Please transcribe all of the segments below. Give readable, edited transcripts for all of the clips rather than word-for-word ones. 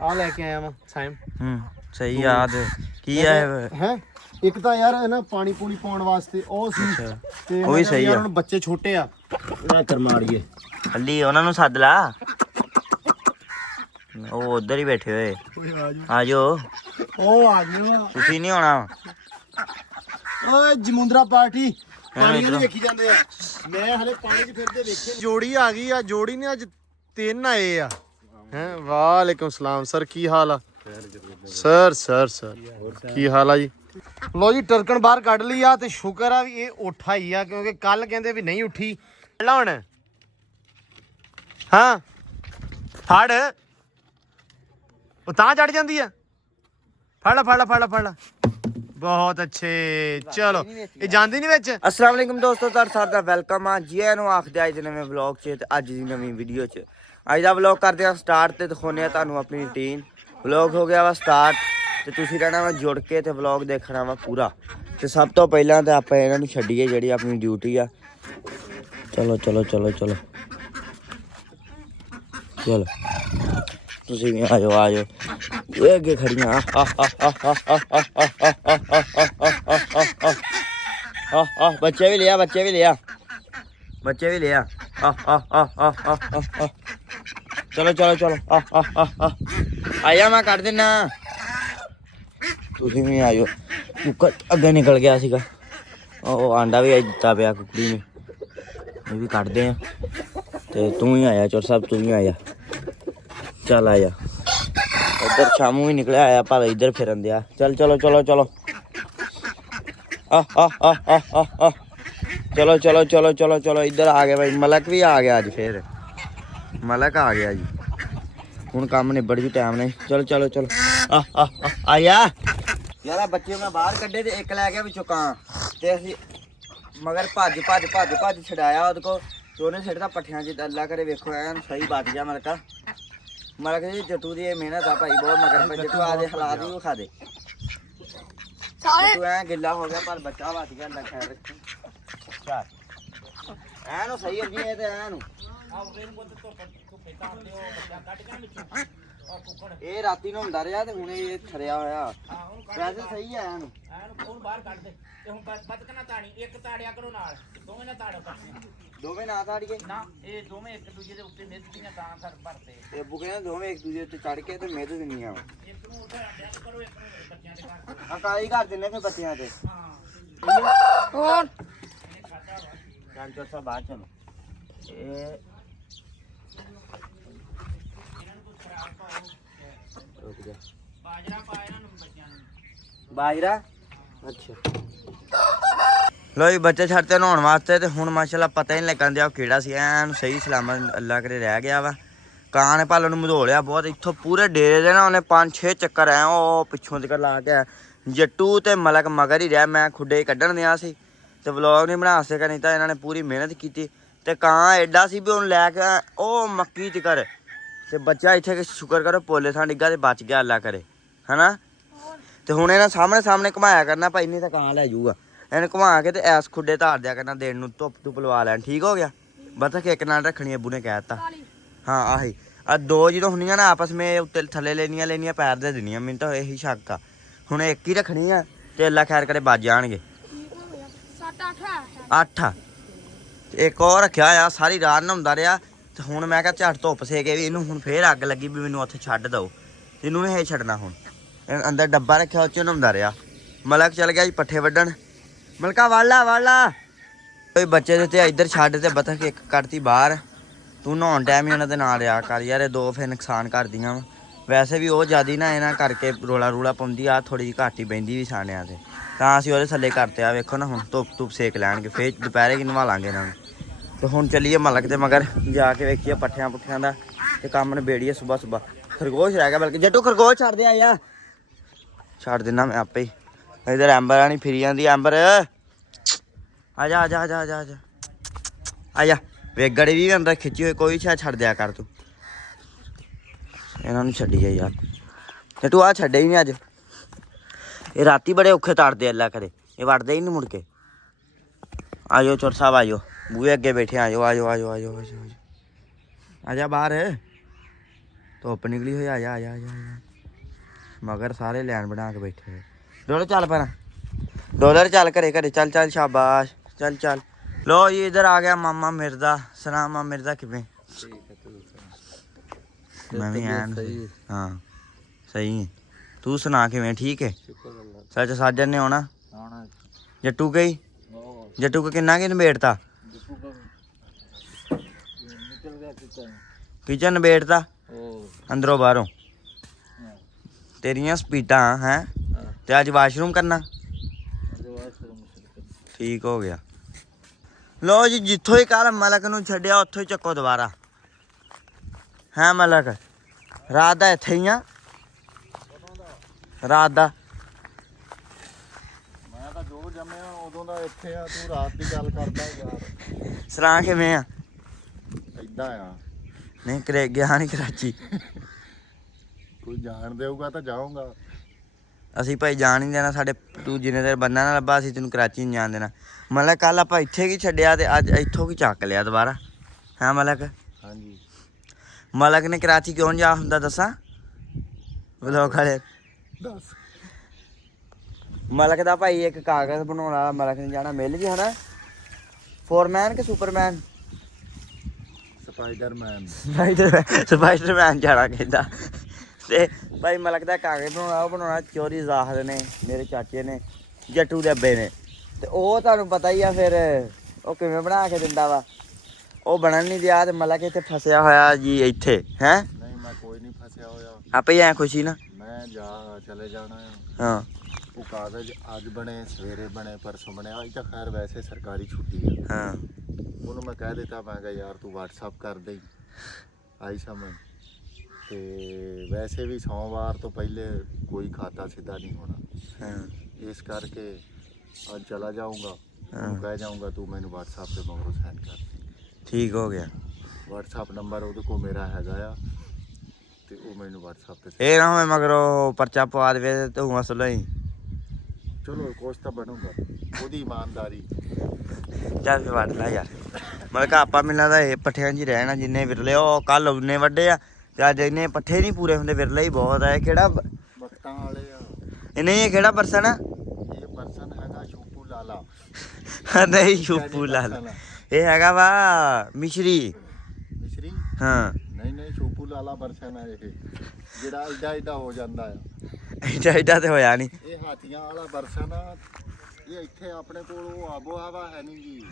ਆ ਲੈ ਕੇ ਆਇਆ ਵਾ ਸਾਈਮ। ਸਹੀ ਯਾਦ ਕੀ ਹੈ ਇੱਕ ਤਾਂ ਯਾਰ ਨਾ ਪਾਣੀ ਪੂਣੀ ਪਾਉਣ ਵਾਸਤੇ ਉਹ ਸੀ ਤੇ ਉਹ ਵੀ ਸਹੀ ਆ। ਹੁਣ ਬੱਚੇ ਛੋਟੇ ਆ ਨਾ ਕਰਮਾੜੀਏ ਹੱਲੀ ਉਹਨਾਂ ਨੂੰ ਸੱਦ ਲਾ। ਉਹ ਉਧਰ ਹੀ ਬੈਠੇ ਹੋਏ। ਆਜੋ ਉਹ ਆ ਗਏ। ਤੁਸੀਂ ਨਹੀਂ ਆਉਣਾ। ਓਏ ਜਮੁੰਦਰਾ ਪਾਰਟੀ ਪਾਣੀ ਨੂੰ ਵੇਖੀ ਜਾਂਦੇ ਆ। ਮੈਂ ਹਲੇ ਪਾਣੀ 'ਚ ਫਿਰਦੇ ਵੇਖੇ। ਜੋੜੀ ਆ ਗਈ ਆ। ਜੋੜੀ ਨੇ ਅੱਜ 3 ਆਏ ਆ। ਹੈ ਵਾਲੇਕੁਮ ਸਲਾਮ ਸਰ, ਕੀ ਹਾਲ ਆ ਸਰ? ਸਰ ਕੀ ਹਾਲ ਆ ਜੀ? ਲੋ ਜੀ ਟਰਕਣ ਬਾਹਰ ਕੱਢ ਲਈ ਆ ਤੇ ਸ਼ੁਕਰ ਆ ਵੀ ਇਹ ਉੱਠਾ ਹੀ ਆ, ਕਿਉਂਕਿ ਕੱਲ ਕਹਿੰਦੇ ਵੀ ਨਹੀਂ ਉੱਠੀ। ਹੁਣ ਹਾਂ ਫੜ ਉਹ ਤਾਂ ਚੜ ਜਾਂਦੀ ਆ। ਫੜ ਲਾ। ਬਹੁਤ ਅੱਛੇ। ਚਲੋ ਇਹ ਜਾਂਦੀ ਨਹੀਂ ਵਿੱਚ। अस्सलाम वालेकुम दोस्तों, ਤੁਹਾਡਾ ਸਾਰਿਆਂ ਦਾ ਵੈਲਕਮ ਆ ਜੀ ਨੂੰ ਆਖਦੇ ਅੱਜ ਦੇ ਨਵੇਂ ਵਲੌਗ 'ਚ ਤੇ ਅੱਜ ਦੀ ਨਵੀਂ ਵੀਡੀਓ 'ਚ। ਅੱਜ ਦਾ ਵਲੌਗ ਕਰਦੇ ਆ ਸਟਾਰਟ ਤੇ ਦਿਖਾਉਂਦੇ ਆ ਤੁਹਾਨੂੰ ਆਪਣੀ ਰੂਟੀਨ। ਵਲੌਗ ਹੋ ਗਿਆ ਵਾ ਸਟਾਰਟ ਤੇ ਤੁਸੀਂ ਰਹਿਣਾ ਵਾ ਜੁੜ ਕੇ ਤੇ ਵਲੌਗ ਦੇਖਣਾ ਵਾ ਪੂਰਾ। ਤੇ ਸਭ ਤੋਂ ਪਹਿਲਾਂ ਤਾਂ ਆਪਾਂ ਇਹਨਾਂ ਨੂੰ ਛੱਡੀਏ ਜਿਹੜੀ ਆਪਣੀ ਡਿਊਟੀ ਆ। ਚਲੋ ਤੁਸੀਂ ਵੀ ਆ ਜਾਓ ਇਹ ਅੱਗੇ ਖੜੀਆਂ ਬੱਚੇ ਵੀ ਲਿਆ ਚਲੋ ਆਇਆ ਮੈਂ ਕੱਢ ਦਿੰਨਾ। ਤੁਸੀਂ ਵੀ ਆਇਓ। ਕੁੱਕਰ ਅੱਗੇ ਨਿਕਲ ਗਿਆ ਸੀਗਾ। ਉਹ ਆਂਡਾ ਵੀ ਦਿੱਤਾ ਪਿਆ ਕੁਕੜੀ ਨੇ, ਇਹ ਵੀ ਕੱਢਦੇ ਆ। ਤੇ ਤੂੰ ਹੀ ਆਇਆ ਚੋਰ ਸਾਹਿਬ, ਤੂੰ ਹੀ ਆਇਆ। ਚੱਲ ਆਇਆ। ਇੱਧਰ ਸ਼ਾਮੂ ਵੀ ਨਿਕਲਿਆ ਆਇਆ ਪਰ ਇੱਧਰ ਫਿਰਨ ਦਿਆ। ਚਲੋ ਚਲੋ ਇੱਧਰ ਆ ਗਿਆ ਭਾਈ। ਮਲਕ ਵੀ ਆ ਗਿਆ ਅੱਜ। ਫੇਰ ਮਲਕ ਆ ਗਿਆ ਜੀ। ਹੁਣ ਕੰਮ ਨਿਬੜ ਜੂ ਟਾਈਮ ਨਹੀਂ। ਚਲੋ ਆਇਆ ਯਾਰਾ। ਬੱਚੇ ਮੈਂ ਬਾਹਰ ਕੱਢੇ ਤੇ ਇੱਕ ਲੈ ਗਿਆ ਵਿੱਚੋਂ ਕਾਂ ਤੇ ਅਸੀਂ ਮਗਰ ਭੱਜ ਛਡਾਇਆ ਉਹਦੇ ਕੋਲ ਤੇ ਉਹਨੇ ਛੱਡਦਾ ਪੱਠਿਆਂ 'ਚ। ਅੱਲਾ ਕਰੇ ਵੇਖੋ ਐਨ ਸਹੀ ਬਚ ਗਿਆ ਮਲਕ ਜੀ। ਜੱਟੂ ਦੀ ਇਹ ਮਿਹਨਤ ਆ ਭਾਈ ਬਹੁਤ। ਮਗਰ ਜੱਟੂ ਆ ਦੇ ਹਾਲਾਤ ਵੀ ਵਿਖਾ ਦੇ। ਤੂੰ ਐ ਗਿੱਲਾ ਹੋ ਗਿਆ ਪਰ ਬੱਚਾ ਬਚ ਗਿਆ। ਅੱਲਾ ਖੈਰ ਰੱਖੀ। ਐਨ ਸਹੀ ਅੱਗੇ ਇਹ ਤੇ ਐਨ ਇਹ ਰਾਤੀ ਨੂੰ ਹੁੰਦਾ ਰਿਹਾ ਤੇ ਹੁਣ ਇਹ ਥਰਿਆ ਹੋਇਆ। ਵੈਸੇ ਸਹੀ ਆ ਇਹਨੂੰ ਬਾਹਰ ਕੱਢ ਦੇ ਤੇ ਹੁਣ ਬਤਕ ਨਾ ਤਾੜੀ। ਇੱਕ ਤਾੜਿਆ ਕਰੋ ਨਾਲ, ਦੋਵੇਂ ਨਾ ਤਾੜੋ। ਦੋਵੇਂ ਨਾ ਤਾੜੀਏ ਨਾ, ਇਹ ਦੋਵੇਂ ਇੱਕ ਦੂਜੇ ਦੇ ਉੱਤੇ ਮਿੱਧਦੀਆਂ ਤਾਂ ਕਰ ਭਰਦੇ। ਇਹ ਬੁਕੇ ਨਾ ਦੋਵੇਂ ਇੱਕ ਦੂਜੇ ਉੱਤੇ ਚੜ ਕੇ ਤੇ ਮਿੱਧ ਦਿੰਦੀਆਂ। ਇੱਕ ਨੂੰ ਉਠਾੜਿਆ ਕਰੋ, ਇੱਕ ਨੂੰ ਬੱਚਿਆਂ ਦੇ ਘਰ ਅਕਾਈ ਕਰ ਦਿੰਨੇ ਫਿਰ ਬੱਚਿਆਂ ਤੇ। ਹਾਂ ਹੋਰ ਚੱਲ ਚੋ ਬਾਅਦ ਚਲੋ। ਇਹ ਬਾਜਰਾ ਅੱਛਾ। ਲੋ ਜੀ ਬੱਚੇ ਛੱਡਤੇ ਨਹਾਉਣ ਵਾਸਤੇ ਤੇ ਹੁਣ ਮਾਸ਼ਾਅੱਲਾ ਪਤਾ ਹੀ ਨਹੀਂ ਲੱਗਣ ਦਿਆ ਉਹ ਕਿਹੜਾ ਸੀ। ਐਨ ਸਹੀ ਸਲਾਮਤ ਅੱਲਾ ਕਰੇ ਰਹਿ ਗਿਆ ਵਾ। ਕਾਂ ਨੇ ਭਾਲੋ ਨੂੰ ਮਧੋਲਿਆ ਬਹੁਤ। ਇੱਥੋਂ ਪੂਰੇ ਡੇਰੇ ਦੇ ਨਾ ਉਹਨੇ 5-6 ਚੱਕਰ ਆਇਆ। ਉਹ ਪਿੱਛੋਂ ਤੱਕ ਲਾ ਕੇ ਜੱਟੂ ਤੇ ਮਲਕ ਮਗਰ ਹੀ ਰਿਹਾ। ਮੈਂ ਖੁੱਡੇ ਕੱਢਣ ਦਿਆ ਸੀ ਤੇ ਵਲੌਗ ਨਹੀਂ ਬਣਾ ਸਕਿਆ, ਨਹੀਂ ਤਾਂ ਇਹਨਾਂ ਨੇ ਪੂਰੀ ਮਿਹਨਤ ਕੀਤੀ। ਤੇ ਕਾਂ ਐਡਾ ਸੀ ਵੀ ਉਹਨੂੰ ਲੈ ਕੇ ਉਹ ਮੱਕੀ ਤੱਕਰ ਤੇ ਬੱਚਾ ਇੱਥੇ ਸ਼ੁਕਰ ਕਰੋ ਪੋਲੇ ਥਾਂ ਡਿੱਗਾ ਤੇ ਬਚ ਗਿਆ ਅੱਲਾ ਕਰੇ ਹਨਾ। ਤੇ ਹੁਣ ਇਹਨਾਂ ਸਾਹਮਣੇ ਘੁਮਾਇਆ ਕਰਨਾ ਭਾਈ, ਨਹੀਂ ਤਾਂ ਕਾਂ ਲੈ ਜਾਊਗਾ। ਇਹਨੂੰ ਘੁਮਾ ਕੇ ਤੇ ਐਸ ਖੁੱਡੇ ਧਾਰ ਦਿਆ ਕਰਨਾ। ਦਿਨ ਨੂੰ ਧੁੱਪ ਲਵਾ ਲੈਣ। ਠੀਕ ਹੋ ਗਿਆ। ਬਤਕ ਇੱਕ ਨਾਲ ਰੱਖਣੀ ਅੱਬੂ ਨੇ ਕਹਿ ਦਿੱਤਾ। ਹਾਂ ਆਹੀ ਆ ਦੋ ਜਦੋਂ ਹੁੰਦੀਆਂ ਨਾ ਆਪਸ ਵਿੱਚ ਉੱਤੇ ਥੱਲੇ ਲੈਣੀਆਂ ਪੈਰ ਦੇ ਦੇਣੀਆਂ। ਮੈਨੂੰ ਤਾਂ ਇਹੀ ਸ਼ੱਕ ਆ। ਹੁਣ ਇੱਕ ਹੀ ਰੱਖਣੀ ਆ ਤੇ ਅੱਲਾ ਖੈਰ ਕਰੇ ਬਚ ਜਾਣਗੇ। 8 ਇੱਕ ਉਹ ਰੱਖਿਆ ਆ। ਸਾਰੀ ਰਾਤ ਨਹਾਉਂਦਾ ਰਿਹਾ ਤੇ ਹੁਣ ਮੈਂ ਕਿਹਾ ਝੱਟ ਧੁੱਪ ਸੇਕੇ ਵੀ ਇਹਨੂੰ। ਹੁਣ ਫੇਰ ਅੱਗ ਲੱਗੀ ਵੀ ਮੈਨੂੰ ਉੱਥੇ ਛੱਡ ਦਓ। ਇਹਨੂੰ ਨਹੀਂ ਛੱਡਣਾ। ਹੁਣ ਅੰਦਰ ਡੱਬਾ ਰੱਖਿਆ ਉਹ 'ਚ ਨਹਾਉਂਦਾ ਰਿਹਾ। ਮਲਕ ਚਲ ਗਿਆ ਜੀ ਪੱਠੇ ਵੱਢਣ। ਮਲਕਾ ਵਾਲਾ ਕੋਈ ਬੱਚੇ ਦੇ ਤੇ ਇੱਧਰ ਛੱਡ ਤੇ ਬਤਕ ਇੱਕ ਕੱਢਤੀ ਬਾਹਰ। ਤੂੰ ਨਹਾਉਣ ਟਾਈਮ ਹੀ ਉਹਨਾਂ ਦੇ ਨਾਲ ਰਿਹਾ ਕਰ ਯਾਰ। ਇਹ ਦੋ ਫਿਰ ਨੁਕਸਾਨ ਕਰਦੀਆਂ ਵਾ। ਵੈਸੇ ਵੀ ਉਹ ਜ਼ਿਆਦਾ ਨਾ ਇਹਨਾਂ ਕਰਕੇ ਰੋਲਾ ਪਾਉਂਦੀ ਆ। ਥੋੜ੍ਹੀ ਜਿਹੀ ਘੱਟ ਹੀ ਬਹਿੰਦੀ ਵੀ ਸਾਣਿਆਂ ਤੇ, ਤਾਂ ਅਸੀਂ ਉਹਦੇ ਥੱਲੇ ਕਰਤੇ ਆ। ਵੇਖੋ ਨਾ ਹੁਣ ਧੁੱਪ ਸੇਕ ਲੈਣਗੇ। ਫੇਰ ਦੁਪਹਿਰੇ ਕੀ ਨਵਾ ਲਾਂਗੇ ਇਹਨਾਂ ਨੂੰ। ਤੇ ਹੁਣ ਚੱਲੀਏ ਮਲਕ ਦੇ ਮਗਰ ਜਾ ਕੇ ਵੇਖੀਏ ਪੱਠਿਆਂ ਪੁੱਠਿਆਂ ਦਾ ਤੇ ਕੰਮ ਨਿਬੇੜੀਏ। ਸੁਬਹ ਖਰਗੋਸ਼ ਰਹਿ ਗਿਆ ਬਲਕਿ। ਜੱਟੂ ਖਰਗੋਸ਼ ਛੱਡ ਦੇ ਆਇਆ। ਛੱਡ ਦਿੰਦਾ ਮੈਂ ਆਪੇ ਹੀ। ਇਧਰ ਐਂਬਰ ਆਣੀ ਫਿਰੀ ਜਾਂਦੀ। ਐਂਬਰ ਆ ਜਾ ਵੇਗੜ ਵੀ ਅੰਦਰ ਖਿੱਚੀ ਹੋਈ। ਕੋਈ ਸ਼ਾਇਦ ਛੱਡ ਦਿਆ ਕਰ ਤੂੰ। ਇਹਨਾਂ ਨੂੰ ਛੱਡੀਏ ਯਾਰ। ਤੇ ਤੂੰ ਆ ਛੱਡੇ ਹੀ ਨਹੀਂ ਅੱਜ। ਇਹ ਰਾਤੀ ਬੜੇ ਔਖੇ ਤਾੜਦੇ ਅੱਲਾ ਕਰੇ। ਇਹ ਵੜਦੇ ਹੀ ਨਹੀਂ ਮੁੜ ਕੇ। ਆਜੋ ਚੋਰ ਸਾਹਿਬ ਆਜੋ। ਬੂਹੇ ਅੱਗੇ ਬੈਠੇ ਆਜੋ। ਆ ਜਾ ਬਾਹਰ। ਧੁੱਪ ਨਿਕਲੀ ਹੋਈ ਆ ਜਾ ਆ ਜਾ ਆ ਜਾ ਮਗਰ ਸਾਰੇ ਲੈਣ ਬਣਾ ਕੇ ਬੈਠੇ ਹੋਏ ਡੋਲਰ ਚੱਲ ਪੈਣਾ ਡੋਲਰ ਚੱਲ ਘਰੇ ਘਰੇ ਚੱਲ ਚੱਲ ਸ਼ਾਬਾਸ਼ ਚੱਲ ਚੱਲ ਲੋ ਜੀ ਇਧਰ ਆ ਗਿਆ ਮਾਮਾ ਮਿਰਜ਼ਾ ਸਲਾਮ ਮਾਮਾ ਮਿਰਜ਼ਾ ਕਿਵੇਂ ਮੈਂ ਵੀ ਐਨ ਹਾਂ ਸਹੀ ਹੈ ਤੂੰ ਸੁਣਾ ਕਿਵੇਂ ਠੀਕ ਹੈ ਸੱਚ ਸਾਜਨ ਨੇ ਆਉਣਾ ਜੱਟੂ ਗਈ ਜੱਟੂ ਕੋ ਕਿੰਨਾ ਕਿ ਨਿਬੇੜਤਾ ਕਿਚਨ ਨਿਬੇੜਤਾ ਅੰਦਰੋਂ ਬਾਹਰੋਂ ਤੇਰੀਆਂ ਸਪੀਟਾਂ ਹੈ ਤੇ ਅੱਜ ਵਾਸ਼ਰੂਮ ਕਰਨਾ ਠੀਕ ਹੋ ਗਿਆ ਲੋ ਜੀ ਜਿੱਥੋਂ ਹੀ ਕੱਲ ਮਲਕ ਨੂੰ ਛੱਡਿਆ ਉੱਥੋਂ ਹੀ ਚੱਕੋ ਦੁਬਾਰਾ ਹੈ ਮਲਕ ਰਾਤ ਦਾ ਇੱਥੇ ਹੀ ਆ ਰਾਤ ਦਾ ਮੈਂ ਤਾਂ ਜੋ ਜੰਮਿਆ ਉਦੋਂ ਦਾ ਇੱਥੇ ਆ ਤੂੰ ਰਾਤ ਦੀ ਗੱਲ ਕਰਦਾ ਯਾਰ ਸਰਾਂ ਕਿਵੇਂ ਆ ਏਦਾਂ ਆ ਨਹੀਂ ਕਰੇ ਗਿਆ ਨਹੀਂ ਕਰਾਚੀ ਕੋਈ ਜਾਣ ਦੇਊਗਾ ਤਾਂ ਜਾਊਂਗਾ ਅਸੀਂ ਭਾਈ ਜਾਣ ਨਹੀਂ ਦੇਣਾ ਸਾਡੇ ਤੂੰ ਜਿੰਨੇ ਦੇਰ ਬੰਦਾ ਨਾ ਲੱਭਾ ਅਸੀਂ ਤੈਨੂੰ ਕਰਾਚੀ ਨਹੀਂ ਜਾਣ ਦੇਣਾ ਮਤਲਬ ਕੱਲ ਆਪਾਂ ਇੱਥੇ ਕੀ ਛੱਡਿਆ ਤੇ ਅੱਜ ਇੱਥੋਂ ਕੀ ਚੱਕ ਲਿਆ ਦੁਬਾਰਾ ਹਾਂ ਮਲਕ ਹਾਂਜੀ ਮਲਕ ਨੇ ਕਰਾਚੀ ਕਿਉਂ ਜਾ ਹੁੰਦਾ ਦੱਸਾਂ ਵਲੋਗ ਵਾਲੇ ਦੱਸ ਮਲਕ ਦਾ ਭਾਈ ਇੱਕ ਕਾਗਜ਼ ਬਣਾਉਣ ਵਾਲਾ ਮਲਕ ਨੇ ਜਾਣਾ ਮਿਲ ਜੀ ਹਨਾ ਫੋਰਮੈਨ ਕਿ ਸੁਪਰਮੈਨ ਸਪਾਈਡਰਮੈਨ ਸਪਾਈਡਰਮੈਨ ਜਾਣਾ ਕਹਿੰਦਾ ਤੇ ਭਾਈ ਮਲਕ ਦਾ ਕਾਗਜ਼ ਬਣਾਉਣਾ ਉਹ ਬਣਾਉਣਾ ਚੋਰੀ ਜ਼ਾਹਰ ਨੇ ਮੇਰੇ ਚਾਚੇ ਨੇ ਜੱਟੂ ਦੇ ਅੱਬੇ ਨੇ ਤੇ ਉਹ ਤੁਹਾਨੂੰ ਪਤਾ ਹੀ ਆ ਫਿਰ ਉਹ ਕਿਵੇਂ ਬਣਾ ਕੇ ਦਿੰਦਾ ਵਾ ਉਹ ਬਣਨ ਨਹੀਂ ਦਿਆ ਤੇ ਮਲਕ ਇੱਥੇ ਫਸਿਆ ਹੋਇਆ ਜੀ ਇੱਥੇ ਹੈ ਨਹੀਂ ਮੈਂ ਕੋਈ ਨਹੀਂ ਫਸਿਆ ਹੋਇਆ ਆਪੇ ਹੀ ਐ ਖੁਸ਼ੀ ਨਾ ਮੈਂ ਚਲੇ ਜਾਣਾ ਆ ਹਾਂ ਉਹ ਕਾਗਜ਼ ਅੱਜ ਬਣੇ ਸਵੇਰੇ ਬਣੇ ਪਰਸੋਂ ਬਣੇ ਅੱਜ ਤਾਂ ਖੈਰ ਵੈਸੇ ਸਰਕਾਰੀ ਛੁੱਟੀ ਆ ਹਾਂ ਉਹਨੂੰ ਮੈਂ ਕਹਿ ਦਿੱਤਾ ਮੈਂ ਕਿਹਾ ਯਾਰ ਤੂੰ WhatsApp ਕਰ ਦੇ ਆਈ ਸਮਝ ਤੇ ਵੈਸੇ ਵੀ ਸੋਮਵਾਰ ਤੋਂ ਪਹਿਲੇ ਕੋਈ ਖਾਤਾ ਸਿੱਧਾ ਨਹੀਂ ਹੋਣਾ ਹਾਂ ਇਸ ਕਰਕੇ ਅੱਜ ਚਲਾ ਜਾਊਂਗਾ ਉਹਨੂੰ ਕਹਿ ਜਾਊਂਗਾ ਤੂੰ ਮੈਨੂੰ WhatsApp ਤੇ ਮਗਰੋਂ ਸੈਂਡ ਕਰ ਠੀਕ ਹੋ ਗਿਆ WhatsApp ਨੰਬਰ ਉਹਦੇ ਕੋਲ ਮੇਰਾ ਹੈਗਾ ਆ ਤੇ ਉਹ ਮੈਨੂੰ WhatsApp ਤੇ ਇਹ ਨਾ ਹੋਵੇ ਮਗਰੋਂ ਪਰਚਾ ਪਵਾ ਦੇਵੇ ਤੇ ਤੂੰ ਮਸਲਾ ਹੀ ਚਲੋ ਕੁਛ ਤਾਂ ਬਣੂਗਾ ਉਹਦੀ ਇਮਾਨਦਾਰੀ ਚੱਲ ਫਿਰ ਵੱਢ ਲੈ ਯਾਰ ਮਤਲਬ ਕਿ ਆਪਾਂ ਮਿਲਣਾ ਦਾ ਇਹ ਪੱਠਿਆਂ 'ਚ ਹੀ ਰਹਿਣਾ ਜਿੰਨੇ ਵਿਰਲੇ ਉਹ ਕੱਲ ਉਹਨੇ ਵੱਢੇ ਆ ਤੇ ਅੱਜ ਇੰਨੇ ਪੱਠੇ ਨਹੀਂ ਪੂਰੇ ਹੁੰਦੇ ਵਿਰਲੇ ਹੀ ਬਹੁਤ ਆ ਇਹ ਕਿਹੜਾ ਵਕਤਾਂ ਵਾਲੇ ਆ ਇਹ ਨਹੀਂ ਇਹ ਕਿਹੜਾ ਪਰਸਨ ਆ ਇਹ ਪਰਸਨ ਹੈਗਾ ਸ਼ੂਪੂ ਲਾਲਾ ਨਹੀਂ ਸ਼ੂਪੂ ਲਾਲ ਇਹ ਹੈਗਾ ਵਾ ਮਿਸ਼ਰੀ ਮਿਸਰੀ ਹਾਂ ਨਹੀਂ ਸ਼ੂਪੂ ਲਾਲਾ ਪਰਸਨ ਆ ਇਹ ਜਿਹੜਾ ਏਡਾ ਹੋ ਜਾਂਦਾ ਆ ਏਡਾ ਤੇ ਹੋਇਆ ਨਹੀਂ ਇਹ ਹਾਥੀਆਂ ਵਾਲਾ ਪਰਸਨ ਆ ਇਹ ਇੱਥੇ ਆਪਣੇ ਕੋਲ ਉਹ ਆਬੋ ਹਵਾ ਹੈ ਨਹੀਂ ਜੀ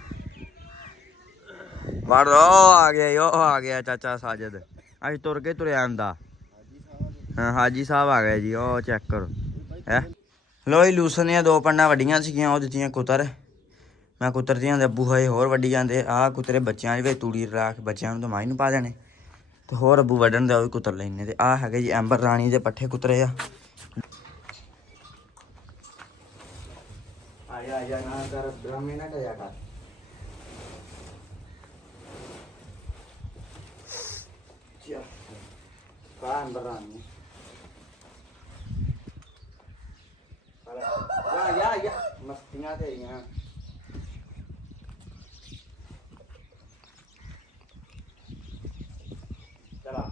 ਵੜ ਉਹ ਆ ਗਿਆ ਚਾਚਾ ਸਾਜਦ ਅੱਜ ਤੁਰ ਕੇ ਤੁਰਿਆ ਆਂਦਾ ਹਾਂ ਹਾਜੀ ਸਾਹਿਬ ਆ ਗਏ ਜੀ ਉਹ ਚੈੱਕ ਕਰੋ ਹੈ ਲੋਈ ਲੂਸਨ ਦੀਆਂ 2 ਪੰਡਾਂ ਵੱਡੀਆਂ ਸੀਗੀਆਂ ਉਹ ਦਿੱਤੀਆਂ ਕੁਤਰ ਮੈਂ ਕੁਤਰ ਦੀਆਂ ਅੱਬੂ ਹੋਏ ਹੋਰ ਵੱਡੀ ਜਾਂਦੇ ਆਹ ਕੁਤਰੇ ਬੱਚਿਆਂ ਵਿੱਚ ਤੂੜੀ ਰਲਾ ਕੇ ਬੱਚਿਆਂ ਨੂੰ ਤਾਂ ਮਾਈ ਨੂੰ ਪਾ ਦੇਣੇ ਤੇ ਹੋਰ ਅੱਬੂ ਵੱਢਣ ਦੇ ਉਹ ਵੀ ਕੁਤਰ ਲੈਣੇ ਤੇ ਆਹ ਹੈਗੇ ਜੀ ਐਂਬਰ ਰਾਣੀ ਦੇ ਪੱਠੇ ਕੁਤਰੇ ਆ ਆ ਨਾ ਕਰ ਡਰਾਮੇ ਨਾ ਕਰਿਆ ਕਰ ਕਾਨ ਬਰਾਨੀ ਯਾ ਮਸਤੀਆਂ ਤੇ ਆਈਆਂ ਚਲਾ